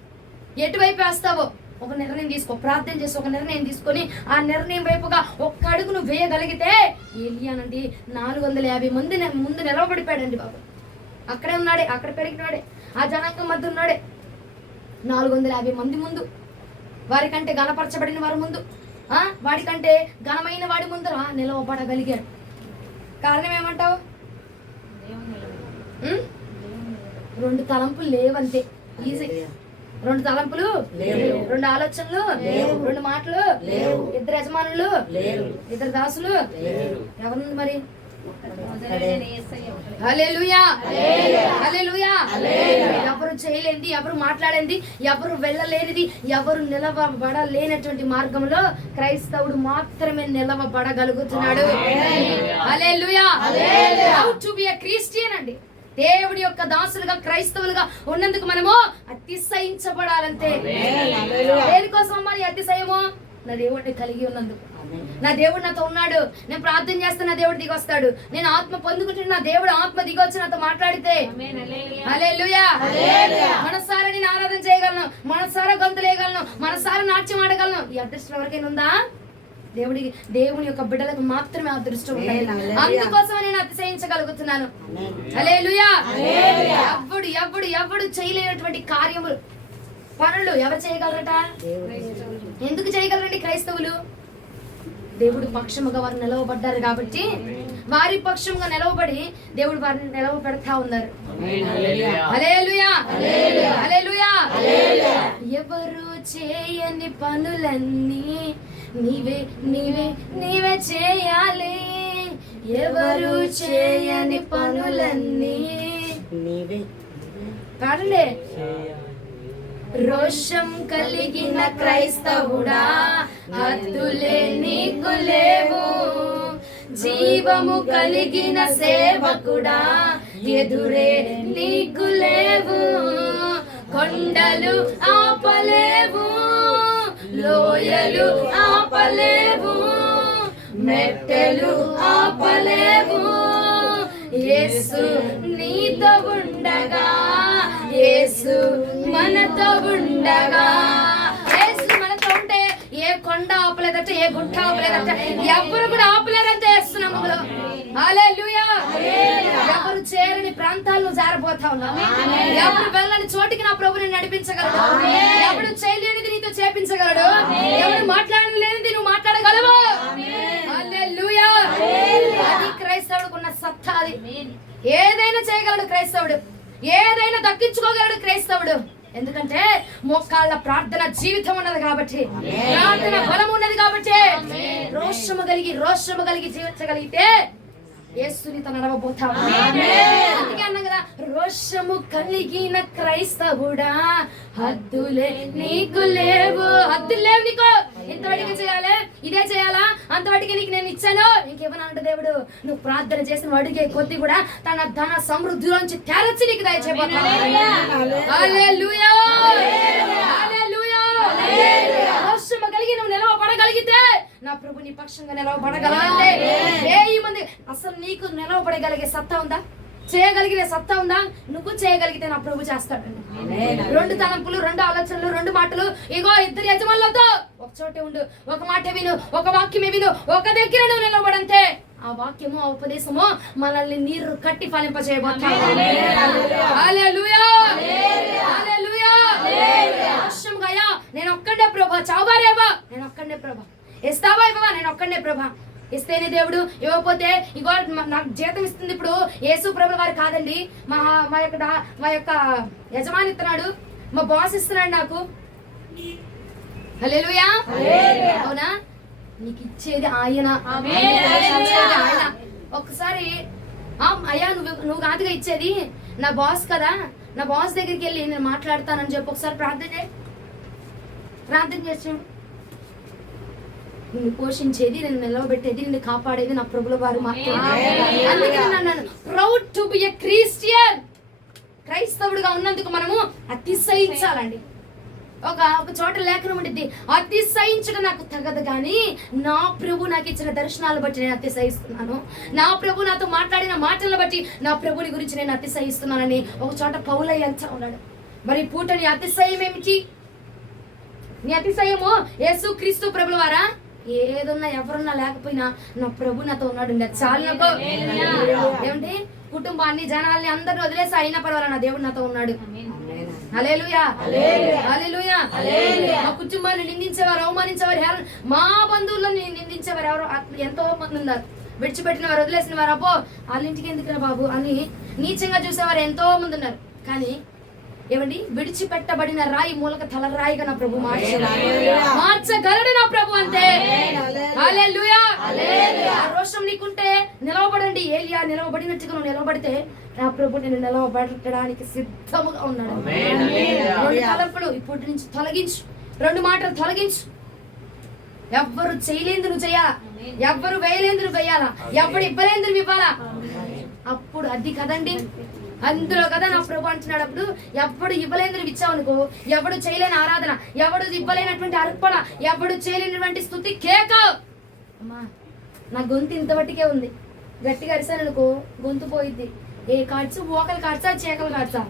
ఎటువైపు వేస్తావో ఒక నిర్ణయం తీసుకో. ప్రార్థన చేసి ఒక నిర్ణయం తీసుకొని ఆ నిర్ణయం వైపుగా ఒక్క అడుగు నువ్వు వేయగలిగితే ఏలియానండి 450 మంది ముందు నిలవబడిపోయాడండి బాబు. అక్కడే ఉన్నాడే, అక్కడ పెరిగినాడే, ఆ జనాంగం మధ్య ఉన్నాడే. 450 మంది ముందు, వారికంటే ఘనపరచబడిన వారి ముందు, వాడికంటే ఘనమైన వాడి ముందర నిలవబడగలిగాడు. కారణం ఏమంటావు? 2 తలంపులు లేవంతే. ఈజీ. 2 తలంపులు, 2 ఆలోచనలు, 2 మాటలు, 2 యజమానులు, 2 దాసులు. ఎవరుంది మరి? హల్లెలూయా, హల్లెలూయా. ఎవరు చేయలేనిది, ఎవరు మాట్లాడేది, ఎవరు వెళ్ళలేనిది, ఎవరు నిలవబడలేనటువంటి మార్గంలో క్రైస్తవుడు మాత్రమే నిలవబడగలుగుతున్నాడు. Hallelujah. How to be a Christian అండి. దేవుడి యొక్క దాసులుగా, క్రైస్తవులుగా ఉన్నందుకు మనము అతిశయించబడాలంతే. దేనికోసం మరి అతిశయము? నా దేవుడిని కలిగి ఉన్నందుకు. నా దేవుడు నాతో ఉన్నాడు, నేను ప్రార్థన చేస్తే నా దేవుడు దిగి వస్తాడు, నేను ఆత్మ పొందుకుంటున్నా, నా దేవుడు ఆత్మ దిగి వచ్చి నాతో మాట్లాడితే హల్లెలూయా. మనసారా నేను ఆరాధన చేయగలను, మనసారా గొంతులేయగలను, మనసారా నాట్యం ఆడగలను. ఈ అదృష్టం ఎవరికైనా ఉందా? దేవుని యొక్క బిడ్డలకు మాత్రమే అదృష్టం ఉంటుంది. అందుకోసం నేను అతిశయించగలుగుతున్నాను. హల్లెలూయా. ఎవడు చేయలేనటువంటి కార్యములు, పనులు ఎవరు చేయగలరట? ఎందుకు చేయగలరండి క్రైస్తవులు? దేవుడు పక్షముగా వారు నిలవబడ్డారు కాబట్టి, వారి పక్షముగా నిలవబడి దేవుడు వారిని నిలవబెడతా ఉన్నారు. హల్లెలూయా, హల్లెలూయా. ఎవరు చేయని పనులన్నీ నీవే నీవే నీవే చేయాలి. ఎవరు చేయని పనులన్నీ నీవే. పాడలే. రోషం కలిగిన క్రైస్తవుడా, హద్దులే నీకు లేవు. జీవము కలిగిన సేవకుడా, ఎదురే నీకు లేవు. కొండలు ఆపలేవు, లోయలు ఆపలేవు, మెట్టెలు ఆపలేవు. యేసు నీతో ఉండగా, యేసు మనతో ఉండగా. యేసు మనతో ఉంటే ఏ కొండ ఆపలేదట, ఏ గుట్ట ఆపలేదట, ఎవరు కూడా ఆపలేరంటే యేసు నామములో. హల్లెలూయా. ఎవరు చేయరని ప్రాంతాల్లో జారబోతా ఉన్నావు. ఎవరు వెళ్ళని చోటికి నా ప్రభుని నడిపించగలడు. ఎవడు చేయలేనిది నీతో చేపించగలడు. ఎవరు మాట్లాడలేనిది నువ్వు మాట్లాడగలవు. హల్లెలూయా. అది క్రైస్తవుడికున్న సత్తా. అది ఏదైనా చేయగలడు క్రైస్తవుడు, ఏదైనా దక్కించుకోగలడు క్రైస్తవుడు. ఎందుకంటే మోకాళ్ళ ప్రార్థన జీవితం ఉన్నది కాబట్టి, ప్రార్థన బలం ఉన్నది కాబట్టి, రోషము కలిగి జీవించగలిగితే యేసునితో నడవబోతావు. అందుకే అన్నాం కదా, రోషము కలిగిన క్రైస్తవుడా హద్దులే నీకు లేవు. హద్దులు లేవు నీకు. ఇంతవాటికి చేయాలి, ఇదే చేయాలా, అంతవాటికి నీకు నేను ఇచ్చాను. ఇంకేమన్నా దేవుడు నువ్వు ప్రార్థన చేసిన అడిగే కొద్ది కూడా తన ధన సమృద్ధిలోంచి తెరచి నీకు దయచేయబోతాడు. హల్లెలూయా. హల్లెలూయా. రోషము కలిగి నువ్వు నిలవబడగలిగితే నా ప్రభు నీ పక్షంగా నిలవబడగలగాలి. మంది అసలు నీకు నిలవబడగలిగే సత్తా ఉందా? చేయగలిగే సత్తా ఉందా? నువ్వు చేయగలిగితే నా ప్రభు చేస్తాడండి. 2 తలంపులు, 2 ఆలోచనలు, 2 మాటలు. ఇగో 2 యజమానులతో ఒక చోటే ఉండు, ఒక మాట విను, ఒక వాక్యమే విను, ఒక దగ్గర నువ్వు నిలబడంతే ఆ వాక్యము, ఆ ఉపదేశము మనల్ని నీరు కట్టి ఫలింపజేయబోతాయి. హల్లెలూయా. హల్లెలూయా. అవశ్యంగా నేను ఒక్కడే ప్రభా, చావారేవా నేను ఒక్కడే ప్రభా, ఇస్తావా ఇవ్వవా నేను ఒక్కడే ప్రభా. ఇస్తేనే దేవుడు, ఇవ్వకపోతే ఇగో నాకు జీతం ఇస్తుంది ఇప్పుడు యేసు ప్రభు వారు కాదండి, మా యొక్క యజమాని ఇస్తున్నాడు, మా బాస్ ఇస్తున్నాడు నాకు. హల్లెలూయా. అవునా? నీకు ఇచ్చేది ఆయన. ఆయన ఒక్కసారి అయ్యా నువ్వు కాదుగా ఇచ్చేది, నా బాస్ కదా, నా బాస్ దగ్గరికి వెళ్ళి నేను మాట్లాడతానని చెప్పి ఒకసారి ప్రార్థన చేసాడు. నిన్ను పోషించేది, నేను నిలవబెట్టేది, నిన్ను కాపాడేది నా ప్రభుల వారు మాట్లాడారు. అందుకే నన్ను proud to be a Christian. క్రైస్తవుడిగా ఉన్నందుకు మనము అతిశయించాలండి. ఒక చోట లేఖనం ఉండిద్ది, అతిశయించడం నాకు తగదు కానీ నా ప్రభు నాకు ఇచ్చిన దర్శనాలు బట్టి నేను అతిశయిస్తున్నాను, నా ప్రభు నాతో మాట్లాడిన మాటలను బట్టి నా ప్రభుని గురించి నేను అతిశయిస్తున్నానని ఒక చోట పౌలయ్య అంటా ఉన్నాడు. మరి పూట నీ అతిశయం ఏమిటి? నీ అతిశయము యేసు క్రీస్తు ప్రభుల వారా? ఏదున్నా ఎవరున్నా లేకపోయినా నా ప్రభు నాతో ఉన్నాడు. చాలు నాకు. ఏమంటే కుటుంబాన్ని, జనాల్ని అందరిని వదిలేసి అయినా పర్వాలేదు, నా దేవుడు నాతో ఉన్నాడు. హల్లెలూయా. హల్లెలూయా. మా కుటుంబాన్ని నిందించేవారు, అవమానించేవారు, మా బంధువులను నిందించేవారు ఎవరో ఎంతో మంది ఉన్నారు. విడిచిపెట్టిన వారు, వదిలేసిన వారు, అబ్బో వాళ్ళ ఇంటికి ఎందుకురా బాబు అని నీచంగా చూసేవారు ఎంతో మంది ఉన్నారు. కానీ ఏమండి, విడిచిపెట్టబడిన రాయి మూలక తల రాయిగా నా ప్రభు మార్చగలడు నా ప్రభు. అంతే. హల్లెలూయా. రోషం నీకుంటే నిలవబడండి. ఏలియా నిలవబడినట్టుగా నువ్వు నిలవబడితే నా ప్రభు నేను నిలవబడటానికి సిద్ధముగా ఉన్నాడు. 2 తలంపులు ఇప్పటి నుంచి తొలగించు, 2 మాటలు తొలగించు. ఎవ్వరు చేయలేందు నువ్వు చేయాలా, ఎవ్వరు వేయలేందు నువ్వు వేయాలా, ఎవడు ఇవ్వలేందు నువ్వు ఇవ్వాలా. అప్పుడు అది కదండి, అందులో కదా నా ప్రభు అంటున్నాడు. అప్పుడు ఎవడు ఇవ్వలేని ఇచ్చావు అనుకో, ఎవడు చేయలేని ఆరాధన, ఎవడు ఇవ్వలేనటువంటి అర్పణ, ఎవడు చేయలేనటువంటి స్తుతి కేక. అమ్మా నా గొంతు ఇంతవట్టికే ఉంది, గట్టిగా అరిసాను అనుకో గొంతు పోయిద్ది. ఏ కార్డ్స్, ఓకలు కార్డ్సా, చేకలు కార్డ్సా,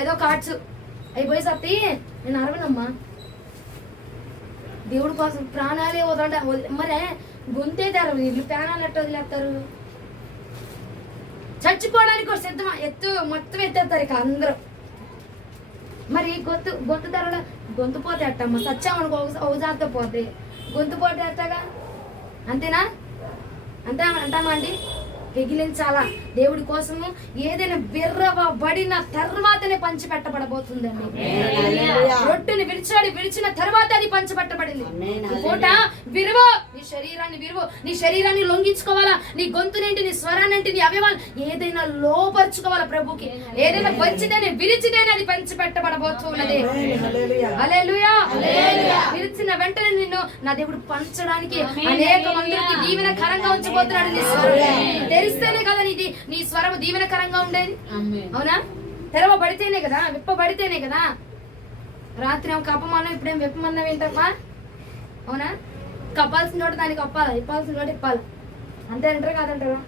ఏదో కార్డ్స్ అయిపోయి సత్తి నేను అరవనమ్మా. దేవుడి కోసం ప్రాణాలే వదలండి. మరే గొంతే తెరవు, వీళ్ళు ప్రాణాలు ఎట్ట వదిలేస్తారు? చచ్చిపోవడానికి కూడా సిద్ధమా, మొత్తం ఎత్తేస్తారు ఇక అందరూ. మరి గొంతు ధరలో గొంతు పోతే అట్టమ్మా, సచ్చామనుకో ఔజాతో పోతే గొంతు పోతే అట్టగా. అంతేనా? అంటామా అండి? పెగిలించాలా దేవుడి కోసము. ఏదైనా విర్రవబడిన తర్వాతనే పంచిపెట్టబడబోతుందండి. రొట్టెని విడిచిన తర్వాత అది పంచిపెట్టబడింది. పూట విరువు, నీ శరీరాన్ని విరువు, నీ శరీరాన్ని లొంగించుకోవాలా, నీ గొంతునేంటి, నీ స్వరాన్నింటి, నీ అవయవాలు ఏదైనా లోపరుచుకోవాలా ప్రభుకి. ఏదైనా పంచితేనే, విరిచితేనే అది పంచిపెట్టబడబోతున్నది. హల్లెలూయా. విరిచిన వెంటనే నిన్ను నా దేవుడు పంచడానికి అనేక మందికి దీవెనకరంగా ఉంచబోతున్నాడు. నీ స్వరం తెరిస్తేనే కదా నీ స్వరం దీవెనకరంగా ఉండేది. అవునా? తెరవబడితేనే కదా, విప్పబడితేనే కదా. రాత్రి ఏమో కప్పమన్నా, ఇప్పుడేం విప్పమన్నా ఏంటమ్మా? అవునా? కప్పాల్సిన చోట దానికి కప్పాలి, ఇప్పాల్సిన చోట ఇప్పాలి. అంతే అంటారు కాదంటారా?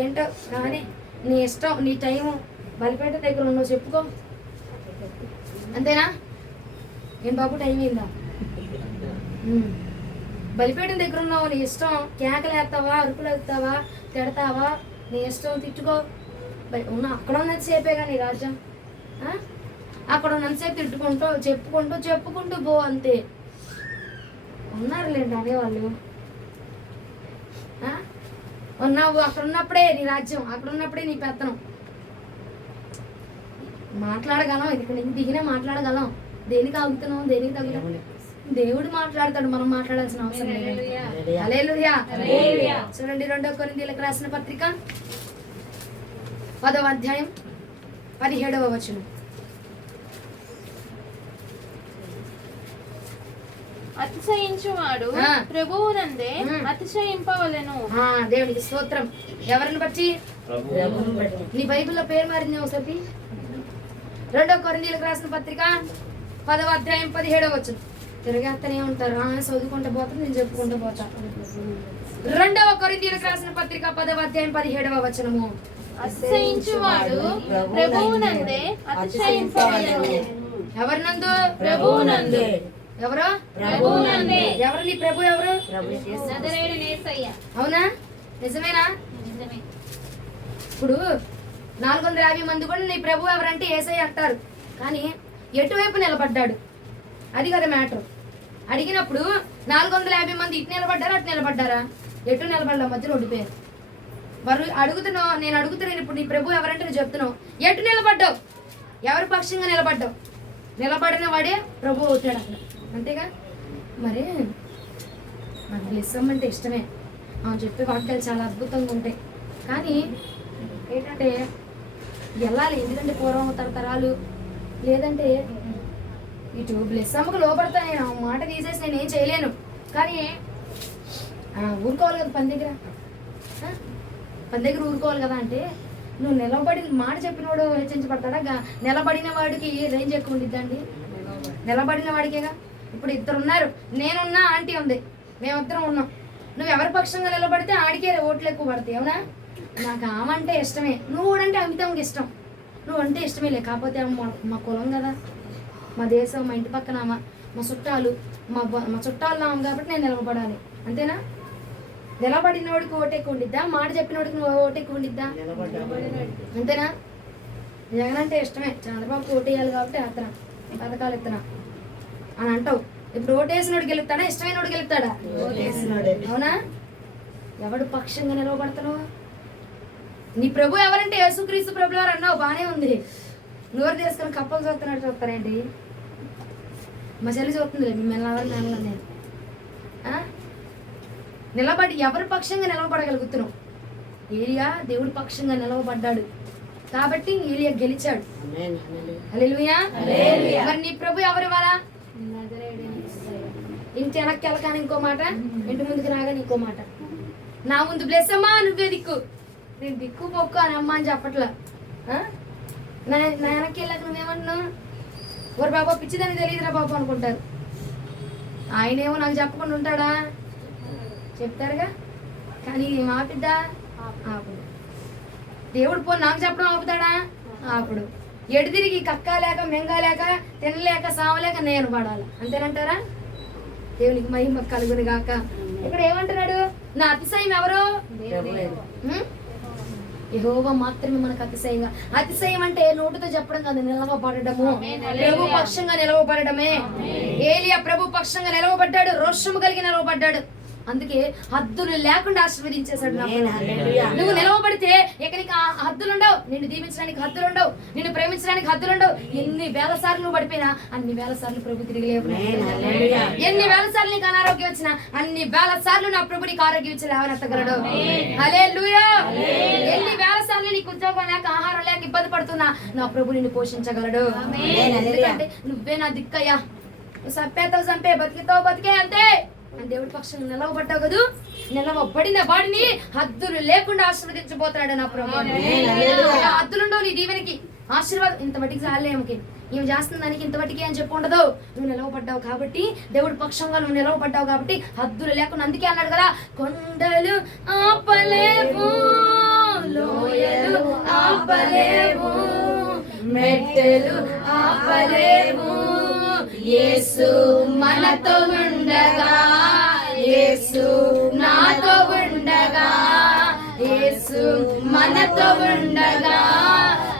ఏంటో కానీ నీ ఇష్టం, నీ టైము. బలిపేట దగ్గర ఉన్నావు చెప్పుకో, అంతేనా? ఏం బాబు టైం అయిందా? బలిపేట దగ్గర ఉన్నావు, నీ ఇష్టం. కేకలు వేస్తావా, అరుపులు వేస్తావా, తిడతావా, నీ ఇష్టం తిట్టుకో. అక్కడ ఉన్నంతసేపే కానీ రాజ్యం. అక్కడ ఉన్నంతసేపు తిట్టుకుంటూ చెప్పుకుంటూ పో, అంతే. ఉన్నారులేండి అనేవాళ్ళు. ఉన్నావు అక్కడ ఉన్నప్పుడే నీ రాజ్యం, అక్కడ ఉన్నప్పుడే నీ పెత్తనం. మాట్లాడగలం, ఇక్కడ నుంచి దిగినా మాట్లాడగలం. దేనికి ఆగుతున్నాం, దేనికి తగ్గుతాం? దేవుడు మాట్లాడతాడు, మనం మాట్లాడాల్సిన అవసరం లేదు. హల్లెలూయా. చూడండి 2 కొరింథీయులకు రాసిన పత్రిక 10వ అధ్యాయం 17వ వచనం. అతిశయించువాడు ప్రభువునందే అతిశయింపవలెను. దేవునికి స్తోత్రం. ఎవరిని బట్టి? నీ బైబిల్లో పేరు మారింది ఒకసారి. 2 కొరింథీయులకు రాసిన పత్రిక 10వ అధ్యాయం 17వ వచనం. తిరగేస్తూనే ఉంటారు, చదువుకుంటూ పోతాను, నేను చెప్పుకుంటూ పోతా. 2 కొరింథీయులకు రాసిన పత్రిక 10వ అధ్యాయం 17వ వచనము. అతిశయించువాడు ప్రభువునందే అతిశయింపవలెను. ఎవరినందు? ప్రభువునందు. ఎవరు? ప్రభువునందే. ఎవరు నీ ప్రభు? ఎవరు? నజరేయుడైన యేసయ్య. అవునా? నిజమేనా? ఇప్పుడు 450 మంది కూడా నీ ప్రభు ఎవరంటే యేసయ్య అంటారు. కానీ ఎటువైపు నిలబడ్డాడు, అది కదా మ్యాటర్. అడిగినప్పుడు 450 మంది ఇటు నిలబడ్డారా, అటు నిలబడ్డారా? ఎటు నిలబడ్డా, మధ్యలో ఓడిపోయారు. అడుగుతున్నావు, నేను అడుగుతున్నాను ఇప్పుడు, నీ ప్రభు ఎవరంటే నువ్వు చెప్తున్నావు. ఎటు నిలబడ్డావు? ఎవరి పక్షంగా నిలబడ్డావు? నిలబడిన వాడే ప్రభు అవుతాడు అక్కడ, అంతేగా? మరి నాకు బ్లెస్సమ్ అంటే ఇష్టమే, చెప్పే వాక్యాలు చాలా అద్భుతంగా ఉంటాయి. కానీ ఏంటంటే వెళ్ళాలి, ఎందుకంటే పూర్వం తరతరాలు, లేదంటే ఇటు బ్లెస్సమ్మకు లోపడతా. నేను ఆ మాట తీసేసి నేను ఏం చేయలేను. కానీ ఊరుకోవాలి కదా పని దగ్గర ఊరుకోవాలి కదా. అంటే నువ్వు నిలబడి మాట చెప్పినవాడు హెచ్చించబడతాడా? నిలబడిన వాడికి రేంజ్ ఎక్కువ ఉండిద్దండి. నిలబడిన వాడికేగా. ఇప్పుడు 2 ఉన్నారు, నేనున్నా, ఆంటీ ఉంది, మేమిద్దరం ఉన్నాం. నువ్వు ఎవరి పక్షంగా నిలబడితే ఆడికే ఓట్లు ఎక్కువ పడతాయి. అవునా? నాకు ఆమంటే ఇష్టమే, నువ్వు కూడా అంటే అమితంగా ఇష్టం. నువ్వు అంటే ఇష్టమే లే, కాకపోతే మా కులం కదా, మా దేశం, మా ఇంటి పక్కన మా చుట్టాలు, మా చుట్టాలు నామం కాబట్టి నేను నిలబడాలి, అంతేనా? నిలబడినోడికి ఓటు ఎక్కువ ఉండిద్దా? మాట చెప్పినోడికి నువ్వు ఓటు ఎక్కువ ఉండిద్దా? అంతేనా? జగన్ అంటే ఇష్టమే, చంద్రబాబుకి ఓటు వేయాలి కాబట్టి అతను పథకాలు ఎత్తనా అని అంటావు. ఇప్పుడు ఓటు వేసినోడు గెలుస్తాడా, ఇష్టమైనోడు గెలుస్తాడా? అవునా? ఎవడు పక్షంగా నిలబడతావు? నీ ప్రభు ఎవరంటే యేసుక్రీస్తు ప్రభు ఎవరు అన్నావు, బానే ఉంది. నోరు తీసుకొని కప్పలు చూస్తున్నట్టు చూస్తారేంటి? మా చెల్లి చూస్తుంది లేదు, నేను నిలబడి ఎవరి పక్షంగా నిలవబడగలుగుతున్నావు? ఏలియా దేవుడి పక్షంగా నిలవబడ్డాడు కాబట్టి ఏలియా గెలిచాడు. హల్లెలూయా. మరి నీ ప్రభు ఎవరు ఇవ్వాలా? ఇంటి వెనక్కి వెళ్ళగానే ఇంకో మాట, ఇంటి ముందుకు రాగానే ఇంకో మాట. నా ముందు బ్లెస్ అమ్మా, నువ్వే దిక్కు, నేను దిక్కు పొక్కు అని అమ్మ అని చెప్పట్లా. నా వెనక్కి వెళ్ళాక నువ్వేమన్నావు? ఓరు బాబా పిచ్చిదని తెలియదురా బాబు అనుకుంటారు. ఆయనేమో నాకు చెప్పకుండా ఉంటాడా? చెప్తారుగా. కానీ ఆపిద్దా? ఆపుడు. దేవుడు పో నాకు చెప్పడం ఆపుతాడా? ఆపుడు. ఎడు తిరిగి కక్కలేక మెంగలేక తినలేక సావలేక నేను పడాలి, అంతేనంటారా? దేవునికి మహిమ కలుగును గాక. ఇక్కడ ఏమంటున్నాడు? నా అతిశయం ఎవరు? యెహోవా మాత్రమే మనకు అతిశయంగా. అతిశయం అంటే నోటితో చెప్పడం కాదు, నిలవబడము, ప్రభు పక్షంగా నిలవబడమే. ఏలియా ప్రభు పక్షంగా నిలవబడ్డాడు, రోషము కలిగి నిలవబడ్డాడు. అందుకే హద్దులు లేకుండా ఆశీర్వదించేశాడు. నువ్వు నిలవబడితే ఇక నీకు హద్దులుండవు, నిన్ను దీవించడానికి హద్దులుండవు, నిన్ను ప్రేమించడానికి హద్దులుండవు. ఎన్ని వేల సార్లు నువ్వు పడిపోయినా అన్ని వేల సార్లు ప్రభు తిరిగి లేవు. ఎన్ని వేల సార్లు నీకు అనారోగ్యం వచ్చినా అన్ని వేల సార్లు నా ప్రభు నీకు ఆరోగ్యం ఇచ్చి లేవనెత్తగలడు. హల్లెలూయా. ఎన్ని వేల సార్లు నీకు ఉద్యోగం లేక ఆహారం లేక ఇబ్బంది పడుతున్నా నా ప్రభు నిన్ను పోషించగలడు. ఎందుకంటే నువ్వే నా దిక్కయ్యా, నువ్వు చంపేతావు చంపే, బతికితావు బతికే, అంతే. అని దేవుడి పక్షంగా నిలవబడ్డావు కదూ. నిలవబడిన వాడిని హద్దులు లేకుండా ఆశీర్వదించబోతున్నాడు నా ప్రభు. హద్దులుండవు నీ దీవెనకి, ఆశీర్వాదం. ఇంతవటికి చాలేమకి ఏమి చేస్తున్న దానికి ఇంతవటికి అని చెప్పి ఉండదు. నువ్వు నిలవబడ్డావు కాబట్టి, దేవుడి పక్షంగా నువ్వు నిలవబడ్డావు కాబట్టి హద్దులు లేకుండా. అందుకే అన్నాడు కదా, కొండలు ఆపలేవు, లోయలు ఆపలేవు, మెట్టెలు ఆపలేవు, యేసు మనతో ఉండగా, యేసు నాతో ఉండగా, యేసు మనతో ఉండగా,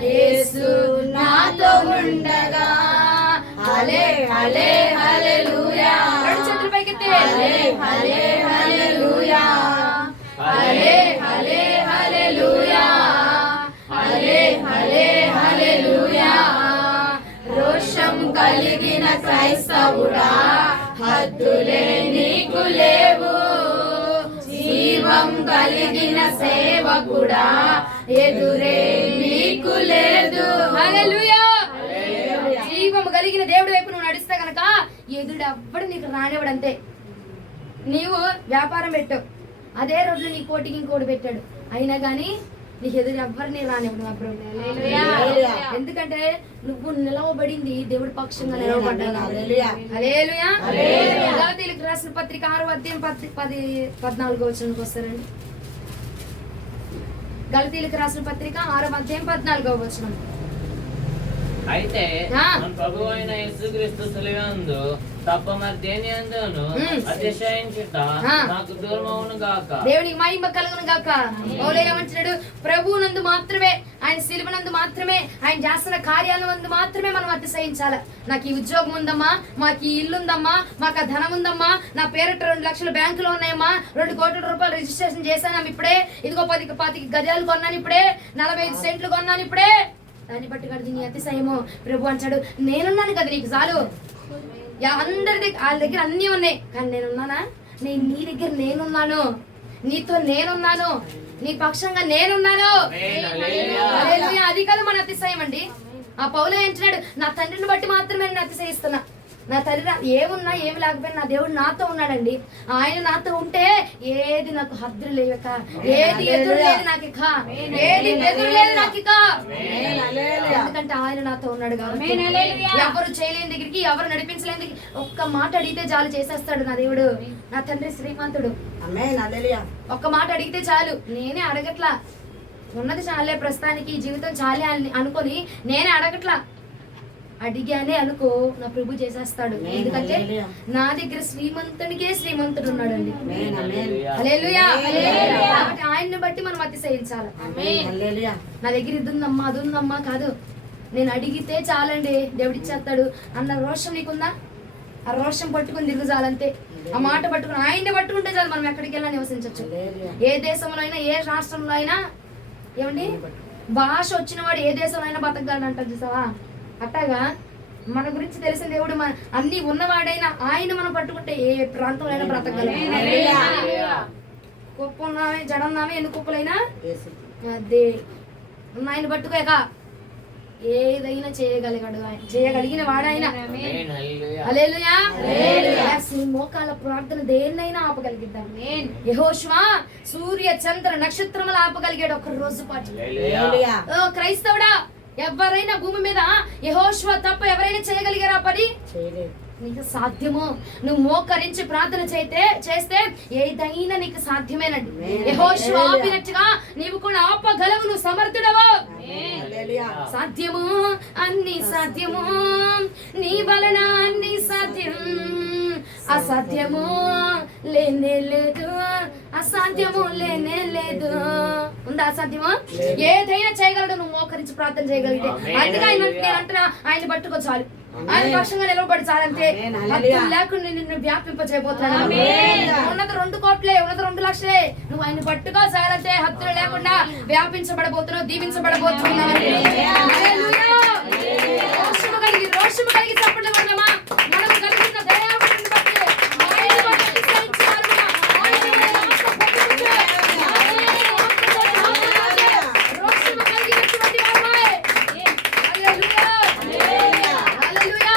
యేసు నాతో ఉండగా. హల్లే హల్లే హల్లెలూయా. రెండు చేతులు పైకెత్తి హల్లే హల్లే హల్లెలూయా. హల్లే హల్లే హల్లెలూయా. హల్లే హల్లే హల్లెలూయా. రోషం కలిగిన క్రైస్తవుడా, హద్దులే నీకు లేవు. జీవం కలిగిన సేవకుడా, ఎదురే నీకు లేదు. హల్లెలూయా. జీవం కలిగిన దేవుడి వైపు నువ్వు నడిస్తే కనుక ఎదుడు ఎవ్వడు నీకు రానివ్వడంతే. నీవు వ్యాపారం పెట్టావు, అదే రోజులో నీ కోటికి ఇంకోటి పెట్టాడు, అయినా కానీ నీకు ఎదురు ఎవరిని రానివ్వడు నా ప్రభు. ఎందుకంటే నువ్వు నిలవబడింది దేవుడి పక్షంగా నిలవబడ్డావు. హల్లెలూయా. గలతీయులకు రాసిన పత్రిక 6:14 వస్తారండి. గలతీయులకు రాసిన పత్రిక 6:14. అయితే మన ప్రభువు అయిన యేసుక్రీస్తు సిలువందు తప్ప మరి దేని యందును అతిశయించుట నాకు దూరమవును గాక. దేవునికి మహిమ కలుగును గాక. పౌలు ఏమంటున్నాడు? ప్రభువునందు మాత్రమే, ఆయన సిలువనందు మాత్రమే, ఆయన చేస్తున్న కార్యాలందు మాత్రమే మనం అతిశయించాలి. నాకు ఈ ఉద్యోగం ఉందమ్మా, మాకు ఈ ఇల్లు ఉందమ్మా, మాకు ఆ ధనం ఉందమ్మా, నా పేరిట 2 లక్షల బ్యాంకులో ఉన్నాయమ్మా, 2 కోట్ల రూపాయలు రిజిస్ట్రేషన్ చేశాను ఇప్పుడే, ఇదిగో 10 గజాలు కొన్నాను ఇప్పుడే, 45 సెంట్లు కొన్నాను ఇప్పుడే, దాన్ని బట్టి కడిది నీ అతిశయము. ప్రభు అంటాడు, నేనున్నాను కదా నీకు చాలు. అందరి దగ్గర వాళ్ళ దగ్గర అన్నీ ఉన్నాయి, కానీ నేనున్నానా? నేను నీ దగ్గర నేనున్నాను, నీతో నేనున్నాను, నీ పక్షంగా నేనున్నాను. అది కాదు మన అతిశయం అండి. ఆ పౌలు ఏంటున్నాడు? నా తండ్రిని బట్టి మాత్రమే నేను అతిశయిస్తున్నా. నా తండ్రి ఏమున్నా ఏమి లేకపోయినా నా దేవుడు నాతో ఉన్నాడండి. ఆయన నాతో ఉంటే ఏది నాకు హద్దులు లేక, ఏది ఎదురు లేదు నాకు ఇక, ఏది ఎదురు లేదు నాకు ఇక. ఎందుకంటే ఆయన నాతో ఉన్నాడు కాబట్టి. ఎవరు చేయలేని దగ్గరికి, ఎవరు నడిపించలేని దగ్గరికి ఒక్క మాట అడిగితే చాలు చేసేస్తాడు నా దేవుడు. నా తండ్రి శ్రీమంతుడు. ఒక్క మాట అడిగితే చాలు. నేనే అడగట్లా, ఉన్నది చాలే, ప్రస్తుతానికి జీవితం చాలే అని అనుకొని నేనే అడగట్లా, అడిగానే అనుకో నా ప్రభు చేసేస్తాడు. ఎందుకంటే నా దగ్గర శ్రీమంతునికే శ్రీమంతుడు ఉన్నాడండి. హల్లెలూయా. కాబట్టి ఆయన్ని బట్టి మనం అతిశయించాలి. నా దగ్గర ఇది ఉందమ్మా, అది ఉందమ్మా కాదు, నేను అడిగితే చాలండి దేవుడిచ్చేస్తాడు అన్న రోషం నీకుందా? ఆ రోషం పట్టుకుని తిరుగు చాలంతే. ఆ మాట పట్టుకుని ఆయన్ని పట్టుకుంటే చాలు, మనం ఎక్కడికి వెళ్ళా నివసించవచ్చు. ఏ దేశంలో అయినా, ఏ రాష్ట్రంలో అయినా. ఏమండి, భాష వచ్చిన వాడు ఏ దేశంలో అయినా బతకగలడు అంటారు చూసావా? అట్టగా మన గురించి తెలిసిన దేవుడు అన్ని ఉన్నవాడైనా ఆయన మనం పట్టుకుంటే ఏ ప్రాంతంలో అయినా బ్రతకగలం. కుప్ప ఉన్నామే, జడన్నామే, ఎన్ని కుప్పలైనా అదే ఆయన పట్టుకోక ఏదైనా చేయగలిగిన వాడాయన. హల్లెలూయా. మోకాల ప్రార్థన దేన్నైనా ఆపగలిగిద్దాం. యెహోషువ సూర్య చంద్ర నక్షత్రములు ఆపగలిగాడు ఒక్క రోజు పాటు. క్రైస్తవుడా, ఎవరైనా భూమి మీద యెహోషువ తప్ప ఎవరైనా చేయగలిగారా పని? నీకు సాధ్యము. నువ్వు మోకరించి ప్రార్థన చేస్తే ఏదైనా నీకు సాధ్యమేనండి. యెహోషువ ఆపినట్టుగా నీవు కూడా ఆపగలవు. నువ్వు సమర్థుడవు. సాధ్యము, అన్ని సాధ్యము, నీ వలన అన్ని సాధ్యం. అసాధ్యము లేనే లేదు, అసాధ్యము లేనే లేదు. ఉందా అసాధ్యము? ఏదైనా చేయగలడు నువ్వు మోకరించి ప్రార్థన చేయగలిగితే. అందుకే నేను అంటున్నా, ఆయన పట్టుకో చాలు, ఆయన పక్షంగా నిలవబడి చాలంతే. హద్దులు లేకుండా నిన్ను వ్యాపింప చేయబోతున్నాను. ఉన్నది 2 కోట్లే, ఉన్నది 2 లక్షలే, నువ్వు ఆయన పట్టుకో చాలంతే. హద్దులు లేకుండా వ్యాపించబడబోతున్నావు, దీవించబడబోతున్నావు. రోషము కలిగి చప్పట్లు కొడదామా? మనకు కలిగిన దయావరుని బట్టి, ఆయన బట్టి అతిశయించారుగా, ఆయన రోషము కలిగినటువంటి వారమే. హల్లెలూయా. హల్లెలూయా.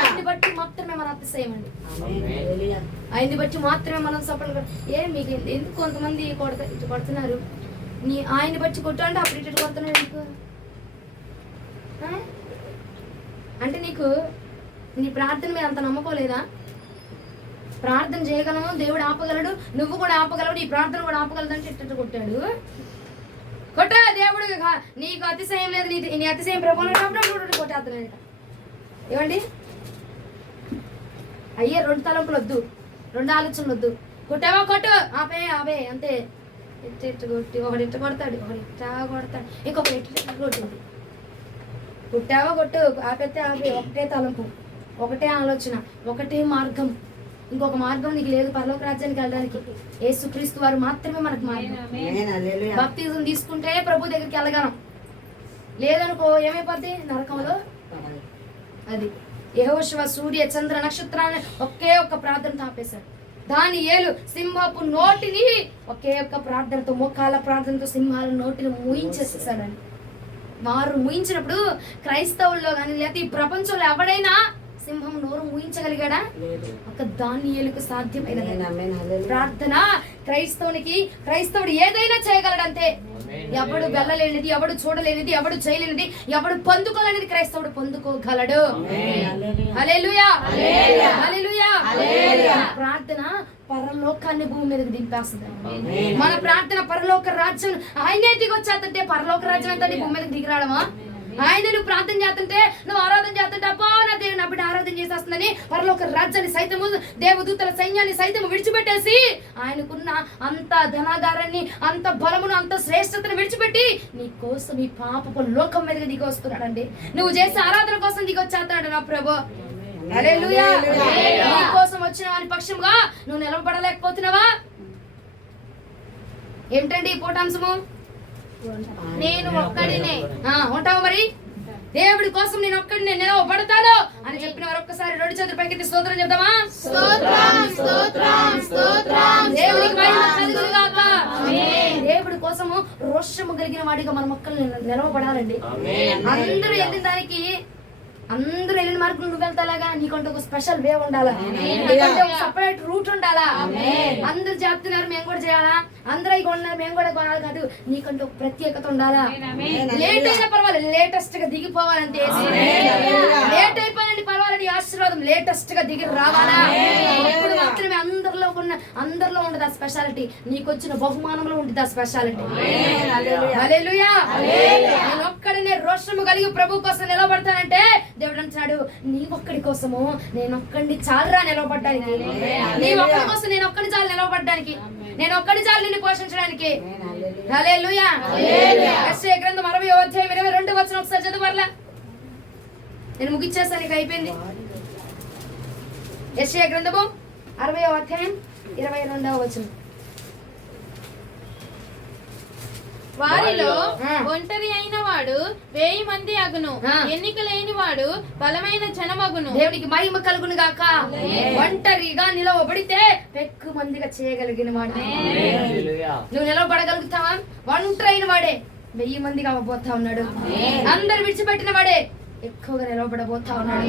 ఆయన్ని బట్టి మాత్రమే మన అతిశయం అండి. ఆయన్ని బట్టి మాత్రమే మనం చప్పట్లు. మీకు ఎందుకు కొంతమంది కొడుతున్నారు? ఆయన్ని బట్టి కొట్టాలంటే అప్పుడు ఇటు కొడుతున్నాడు ఎందుకు అంటే? నీకు నీ ప్రార్థన మీద అంత నమ్మకం లేదా? ప్రార్థన చేయగలము, దేవుడు ఆపగలడు, నువ్వు కూడా ఆపగలవు, నీ ప్రార్థన కూడా ఆపగలదు అంటే ఇట్ట కొట్టాడు. కొట్టా దేవుడు నీకు అతిశయం లేదు, నీ అతిశయం ప్రభుత్వం కొట్టేస్తున్నాడు. ఏమండి అయ్యే 2 తలంపులు వద్దు, 2 ఆలోచనలు వద్దు. కొట్టావా కొట్టు, ఆపే అంతే. ఎట్టు కొట్టి ఒకటి ఇట్ట కొడతాడు, ఒకటి ఇట్టా కొడతాడు, ఇంకొకటి ఇట్లా కొట్టింది. కొట్టావా కొట్టు, ఆపేస్తే ఆపే, ఒకటే తలంపు, ఒకటే ఆలోచన, ఒకటే మార్గం. ఇంకొక మార్గం నీకు లేదు పరలోక రాజ్యానికి వెళ్ళడానికి. యేసుక్రీస్తు వారు మాత్రమే మనకు మార్గం. బాప్తిజం తీసుకుంటే ప్రభు దగ్గరికి వెళ్ళగలం, లేదనుకో ఏమైపోద్ది నరకంలో. అది యెహోషువ సూర్య చంద్ర నక్షత్రాన్ని ఒకే ఒక్క ప్రార్థనతో ఆపేశాడు. దానియేలు సింహపు నోటిని ఒకే ఒక్క ప్రార్థనతో, మోకాల ప్రార్థనతో సింహాల నోటిని మూయించేసేసాడని. వారు మూయించినప్పుడు క్రైస్తవుల్లో కానీ లేకపోతే ఈ ప్రపంచంలో ఎవడైనా సింహం నోరు మూయించగలిగాడా? ఒక దానియేలుకు సాధ్యమైనది ప్రార్థన. క్రైస్తవుడు ఏదైనా చేయగలడంతే. ఎవడు వెళ్ళలేనిది, ఎవడు చూడలేనిది, ఎవడు చేయలేనిది, ఎవడు పొందుకోలేనిది క్రైస్తవుడు పొందుకోగలడు. హల్లెలూయా, హల్లెలూయా. ప్రార్థన పరలోకాన్ని భూమి మీదకి దింపేస్తుంది. మన ప్రార్థన పరలోక రాజ్యం ఆయనే దిగొచ్చేస్తుంటే పరలోక రాజ్యం అంతా భూమి మీదకి దిగిరాడమా? ఆయన నువ్వు ప్రార్థన చేస్తుంటే, నువ్వు ఆరాధన చేస్తుంటే, అబ్బా నా దేవుని అప్పుడు ఆరాధన చేసేస్తుందని పరలోక రాజ్యాన్ని సైతము, దేవదూతల సైన్యాన్ని సైతము విడిచిపెట్టేసి ఆయనకున్న అంత ధనాగారాన్ని, అంత బలమును, అంత శ్రేష్టతను విడిచిపెట్టి నీ కోసం ఈ పాపపు లోకం మీదకి దిగి వస్తున్నాడండి. నువ్వు చేసే ఆరాధన కోసం దిగి వచ్చేస్తున్నాడు నా ప్రభు. హల్లెలూయా. నీ కోసం వచ్చిన వాని పక్షంగా నువ్వు నిలబడలేకపోతున్నావా? ఏమిటండి ఈ పూటాంశము? నేను ఒక్కడినే ఉంటావు మరి. దేవుడి కోసం నేను ఒక్కడినే నిలవబడతాను అని చెప్పిన వారు ఒక్కసారి రెండు చేతులు పైకెత్తి స్తోత్రం చెప్తామా? దేవుడికి మహిమ కలుగును గాక. దేవుడి కోసము రోషము కలిగిన వాడిగా మన మొక్కలు నిలవబడాలండి. అందరూ వెళ్ళిన దానికి, అందరూ వెళ్ళిన మార్గం నువ్వు వెళ్తాలాగా, నీకంటే ఒక స్పెషల్ వే ఉండాలా, నీకంటే ఒక సపరేట్ రూట్ ఉండాలా. అందరు చెప్తున్నారు మేము కూడా చేయాలా, అందరూ అవి కొన్నారు మేము కూడా కొనాలి కాదు, నీకంటే ఒక ప్రత్యేకత ఉండాలా. లేట్ అయినా పర్వాలేదు, లేటెస్ట్ గా దిగిపోవాలంటే. లేట్ అయిపోయినండి పర్వాలేదు, ఆశీర్వాదం లేటెస్ట్ గా దిగి రావాలా. అప్పుడు మాత్రమే అందరిలో ఉండదు ఆ స్పెషాలిటీ, నీకు వచ్చిన బహుమానంలో ఉంటుంది ఆ స్పెషాలిటీ. హల్లెలూయా. నేను ఒక్కడినే రోషము కలిగి ప్రభు కోసం నిలబడతానంటే దేవుడు అంటున్నాడు, నీ ఒక్కడి కోసము నేను ఒక్కడిని చాలురా నిలవబడ్డానికి, నీ ఒక్కడి కోసం నేను ఒక్కడి చాలు నిలవబడ్డానికి, నేను ఒక్కడి చాలు నిన్ను పోషించడానికి. హల్లెలూయా. యెషయా గ్రంథం 60వ అధ్యాయం 22వ వచనం ఒకసారి చదవర్లా. నేను ముగిచ్చేసాను, ఇక అయిపోయింది. యెషయా గ్రంథము 60వ అధ్యాయం 22వ వచనం. వారిలో ఒంటరి అయిన వాడు 1000 మంది అగును, ఎన్నిక లేని వాడు బలమైన జనమగును. దేవునికి మహిమ కలుగును గాక. ఒంటరిగా నిలవబడితే పెక్కు మందిగా చేయగలిగిన వాడు. నువ్వు నిలవబడగలుగుతావా? ఒంటరి అయిన వాడే 1000 మందిగా అవ్వబోతా ఉన్నాడు. అందరు విడిచిపెట్టిన వాడే ఎక్కువగా నిలవబడబోతా ఉన్నాడు.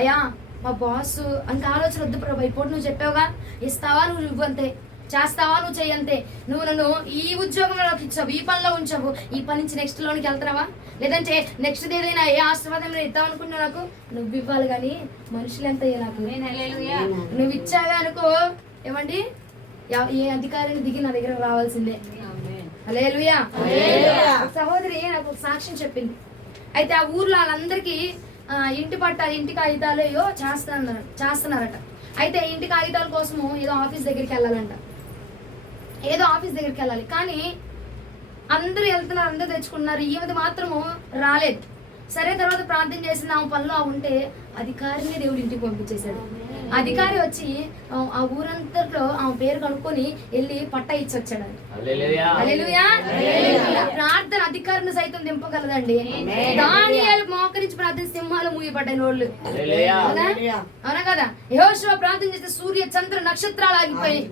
అయ్యా మా బాసు అంత ఆలోచన వద్దు ప్రభు, ఇప్పుడు నువ్వు చెప్పావుగా, ఇస్తావా నువ్వు ఇవ్వంతే, చేస్తావా నువ్వు చెయ్యంతే. నువ్వు నన్ను ఈ ఉద్యోగంలో ఇచ్చావు, ఈ పనిలో ఉంచావు, ఈ పని నుంచి నెక్స్ట్ లోనికి వెళ్తున్నావా? లేదంటే నెక్స్ట్ ఏదైనా ఏ ఆశీర్వాదం ఇద్దాం అనుకున్నా నాకు నువ్వు ఇవ్వాలి, కానీ మనుషులు ఎంత నాకు నువ్వు ఇచ్చావే అనుకో, ఏమండి ఏ అధికారిని దిగి నా దగ్గర రావాల్సిందే. హల్లెలూయా. సహోదరి నాకు ఒక సాక్ష్యం చెప్పింది. అయితే ఆ ఊర్లో వాళ్ళందరికీ ఇంటి పట్టాలు, ఇంటి కాగితాలు ఏయో చేస్తున్నారట. అయితే ఇంటి కాగితాల కోసము ఏదో ఆఫీస్ దగ్గరికి వెళ్ళాలంట, ఏదో ఆఫీస్ దగ్గరికి వెళ్ళాలి. కానీ అందరూ వెళ్తున్నారు, అందరూ తెచ్చుకున్నారు, ఈమెది మాత్రము రాలేదు. సరే తర్వాత ప్రార్థన చేసింది, ఆమె పనిలో ఉంటే అధికారిని దేవుడి ఇంటికి పంపించేశాడు. అధికారి వచ్చి ఆ ఊరంతలో ఆమె పేరు కనుక్కొని వెళ్ళి పట్టా ఇచ్చి వచ్చాడు. హల్లెలూయా. ప్రార్థన అధికారిని సైతం దింపగలదండి. దానియేలు మోకరించి ప్రార్థన సింహాలు మూయబడ్డాయి నోళ్ళు, అవునా కదా? యెహోషువ ప్రార్థన చేస్తే సూర్య చంద్ర నక్షత్రాలు ఆగిపోయి.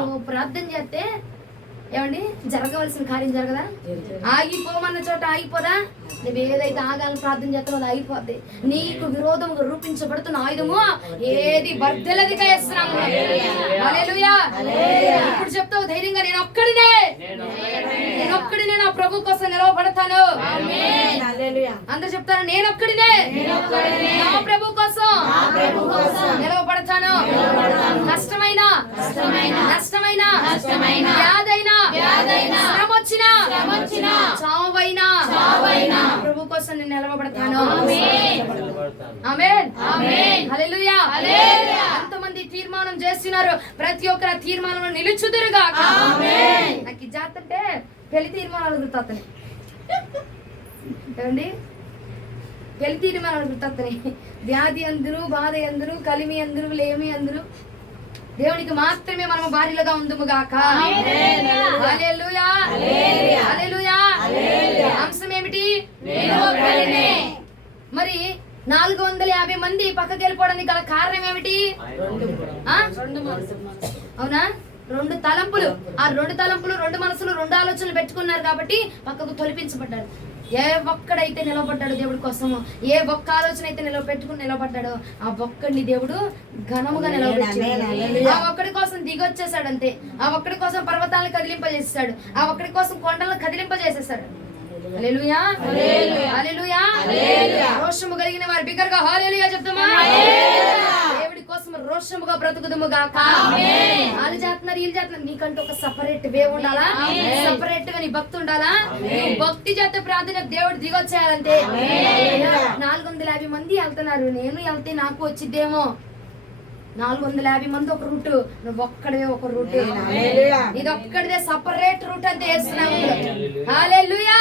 నువ్వు ప్రార్థన చేస్తే ఏమండి జరగవలసిన కార్యం జరగదా? ఆగిపోమన్న చోట ఆగిపోదా? నువ్వు ఏదైతే ఆగాలని ప్రార్థన చేస్తావో అది ఆగిపోద్ది. నీకు విరోధముగా రూపించబడుతున్న ఆయుధము ఏది వర్ధలదిగా చేస్తున్నాము. హల్లెలూయా. ఇప్పుడు చెప్తావు ధైర్యంగా, నేను ఒక్కడినే నా ప్రభు కోసం నిలవబడతాను. అందరు చెప్తాను, నేను ఒక్కడినే నా ప్రభు కోసం నిలవబడతాను. కష్టమైన నష్టమైన వ్యాధైనా శ్రమ వచ్చినా చావైనా ప్రభు కోసం నేను నిలవబడతాను. ఆమేన్. హల్లెలూయా. ఎంతమంది తీర్మానం చేస్తున్నారు? ప్రతి ఒక్కరు తీర్మానంలో నిలుచుదురుగా. నాకు చేస్తుంటే పెళ్లి తీర్మానాలు గుర్తొస్తున్నాయి. ఏమండి, పెళ్లి తీర్మానాలు గుర్తొస్తున్నాయి. వ్యాధి అందరూ, బాధ అందరూ, కలిమి అందరూ, లేమి అందరూ, దేవునికి మాత్రమే మనము భార్యలుగా ఉందుము గాక. హల్లెలూయా, హల్లెలూయా. అంశం ఏమిటి? మరి 450 మంది పక్కకి వెళ్ళిపోవడానికి గల కారణం ఏమిటి? అవునా? 2 తలంపులు. ఆ 2 తలంపులు, 2 మనసులు, 2 ఆలోచనలు పెట్టుకున్నారు కాబట్టి పక్కకు తొలిపించబడ్డాడు. ఏ ఒక్కడైతే నిలబడ్డాడు దేవుడి కోసము, ఏ ఒక్క ఆలోచన అయితే నిలబడ్డాడో ఆ ఒక్కడిని దేవుడు ఘనముగా నిలబెట్టాడు. ఆ ఒక్కడి కోసం దిగొచ్చేసాడు అంతే. ఆ ఒక్కడి కోసం పర్వతాలను కదిలింపజేసాడు. ఆ ఒక్కడి కోసం కొండలను కదిలింపజేసేసాడు. హల్లెలూయా, హల్లెలూయా. రోషము కలిగిన వారు బిగ్గరగా హల్లెలూయా చెప్తామా? దేవుడి కోసం రోషముగా బ్రతుకుదుము గాక. వాళ్ళు చేస్తున్నారు, వీళ్ళు చేస్తున్నారు. నీకంటూ ఒక సపరేట్ వే ఉండాలా, సపరేట్ గా నీ భక్తి ఉండాలా. నువ్వు భక్తి చేత ప్రార్థన దేవుడు దిగొచ్చేయాలంటే. 450 మంది వెళ్తున్నారు, నేను వెళ్తే నాకు వచ్చిద్దేమో. 450 మంది ఒక రూట్, నువ్వు ఒక్కడే ఒక రూట్. ఇది ఒక్కడే సపరేట్ రూట్ అంతే వేస్తున్నావు. హల్లెలూయా.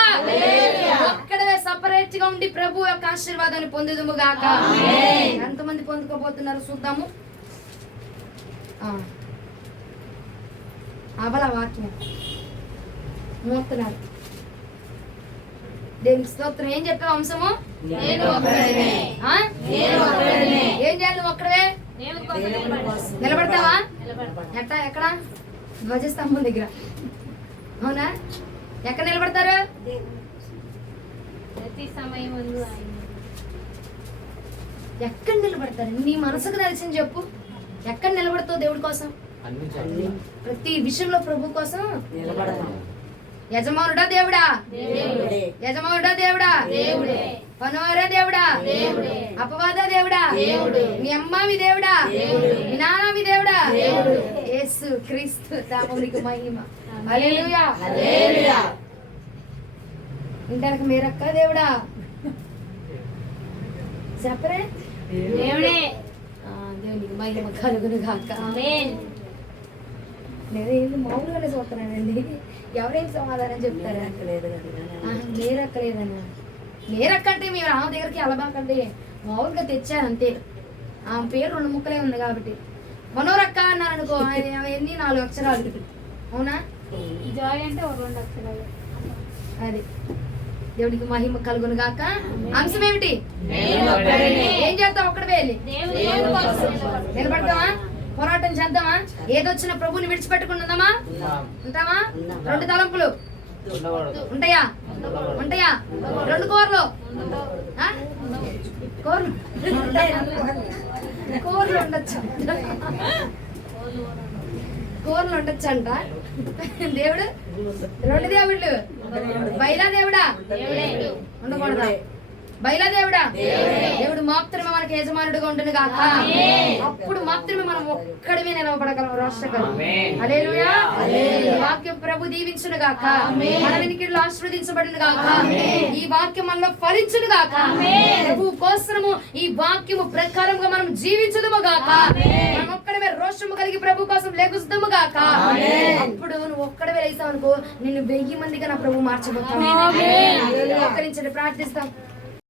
ఒక్కడే సపరేట్ గా ఉండి ప్రభు యొక్క ఆశీర్వాదాన్ని పొందుదుము గాక. ఎంతమంది పొందుకోబోతున్నారు చూద్దాము. అవల వాక్యం మోస్తున్నారు. దేవునికి స్తోత్రం. ఏం చెప్పావు అంశము? ఏం చేయాలి? నువ్వు ఒక్కడే నిలబడతావా? ఎక్కడ? ధ్వజస్తంభం దగ్గర. అవునా? ఎక్కడ నిలబడతారు? ప్రతి సమయం ఎక్కడ నిలబడతారు? నీ మనసుకు తెలిసింది చెప్పు. ఎక్కడ నిలబడతావు దేవుడి కోసం? ప్రతి విషయంలో ప్రభు కోసం యజమానుడా దేవుడా? యజమానుడా దేవుడా? పనవారా దేవుడా? అపవాద దేవుడా? మీ అమ్మవి దేవుడా? మీ నాన్నవి దేవుడా? యేసు క్రీస్తు నామమునకు మహిమ. హల్లెలూయా. ఇంటానికి మీరక్క దేవుడా చెప్పరే? దేవుడే. దేవునికి మహిమ కలుగును గాక. నేను మామూలుగానే చూస్తున్నానండి. ఎవరేం సమాధానం చెప్తారా? మీరక్కలేదని. మీరక్కంటే మీరు ఆమె దగ్గరికి వెళ్ళబాకండి, మామూలుగా తెచ్చాను అంతే. ఆమె పేరు 2 ముక్కలే ఉంది కాబట్టి. మనోరక్క అన్నారు అనుకో, ఎన్ని 4 అక్షరాలు. అవునా? జాయ్ అంటే 2 అక్షరాలు. అది దేవుడికి మహిమ కలుగును గాక. అంశం ఏమిటి? ఏం చేస్తావు? ఒక్కడే వెళ్ళి నిలబడతావా? పోరాటం చేద్దామా? ఏదొచ్చినా ప్రభుని విడిచిపెట్టుకుంటుందామా? ఉంటామా? 2 తలంపులు ఉంటాయా? 2 కూరలు కూరలు ఉండొచ్చు. కూరలు ఉండొచ్చు అంట. దేవుడు 2 దేవుళ్ళు. బయలా దేవుడా? ఉండకూడదా? బయలా దేవుడా? దేవుడు మాత్రమే మనకి యజమానుడిగా ఉంటుంది కాక. అప్పుడు మాత్రమే మనం ఒక్కడమే నిలవబడగలం. రాష్ట్రగలం. హల్లెలూయా. వాక్యం ప్రభు దీవించును గాక. మన వినికిడిలో ఆశీర్వదించబడును గాక. ఈ వాక్యం మనలో ఫలించును గాక. ప్రభు కోసము ఈ వాక్యము ప్రకారంగా మనం జీవించుదుము గాక. మనం ఒక్కడమే రోషము కలిగి ప్రభు కోసం లెగుస్తాము గాక. అప్పుడు నువ్వు ఒక్కడమే లేసావు అనుకో, నిన్ను 1000 మందిగా నా ప్రభు మార్చబోతాను. ఒక్కరించండి, ప్రార్థిస్తాం.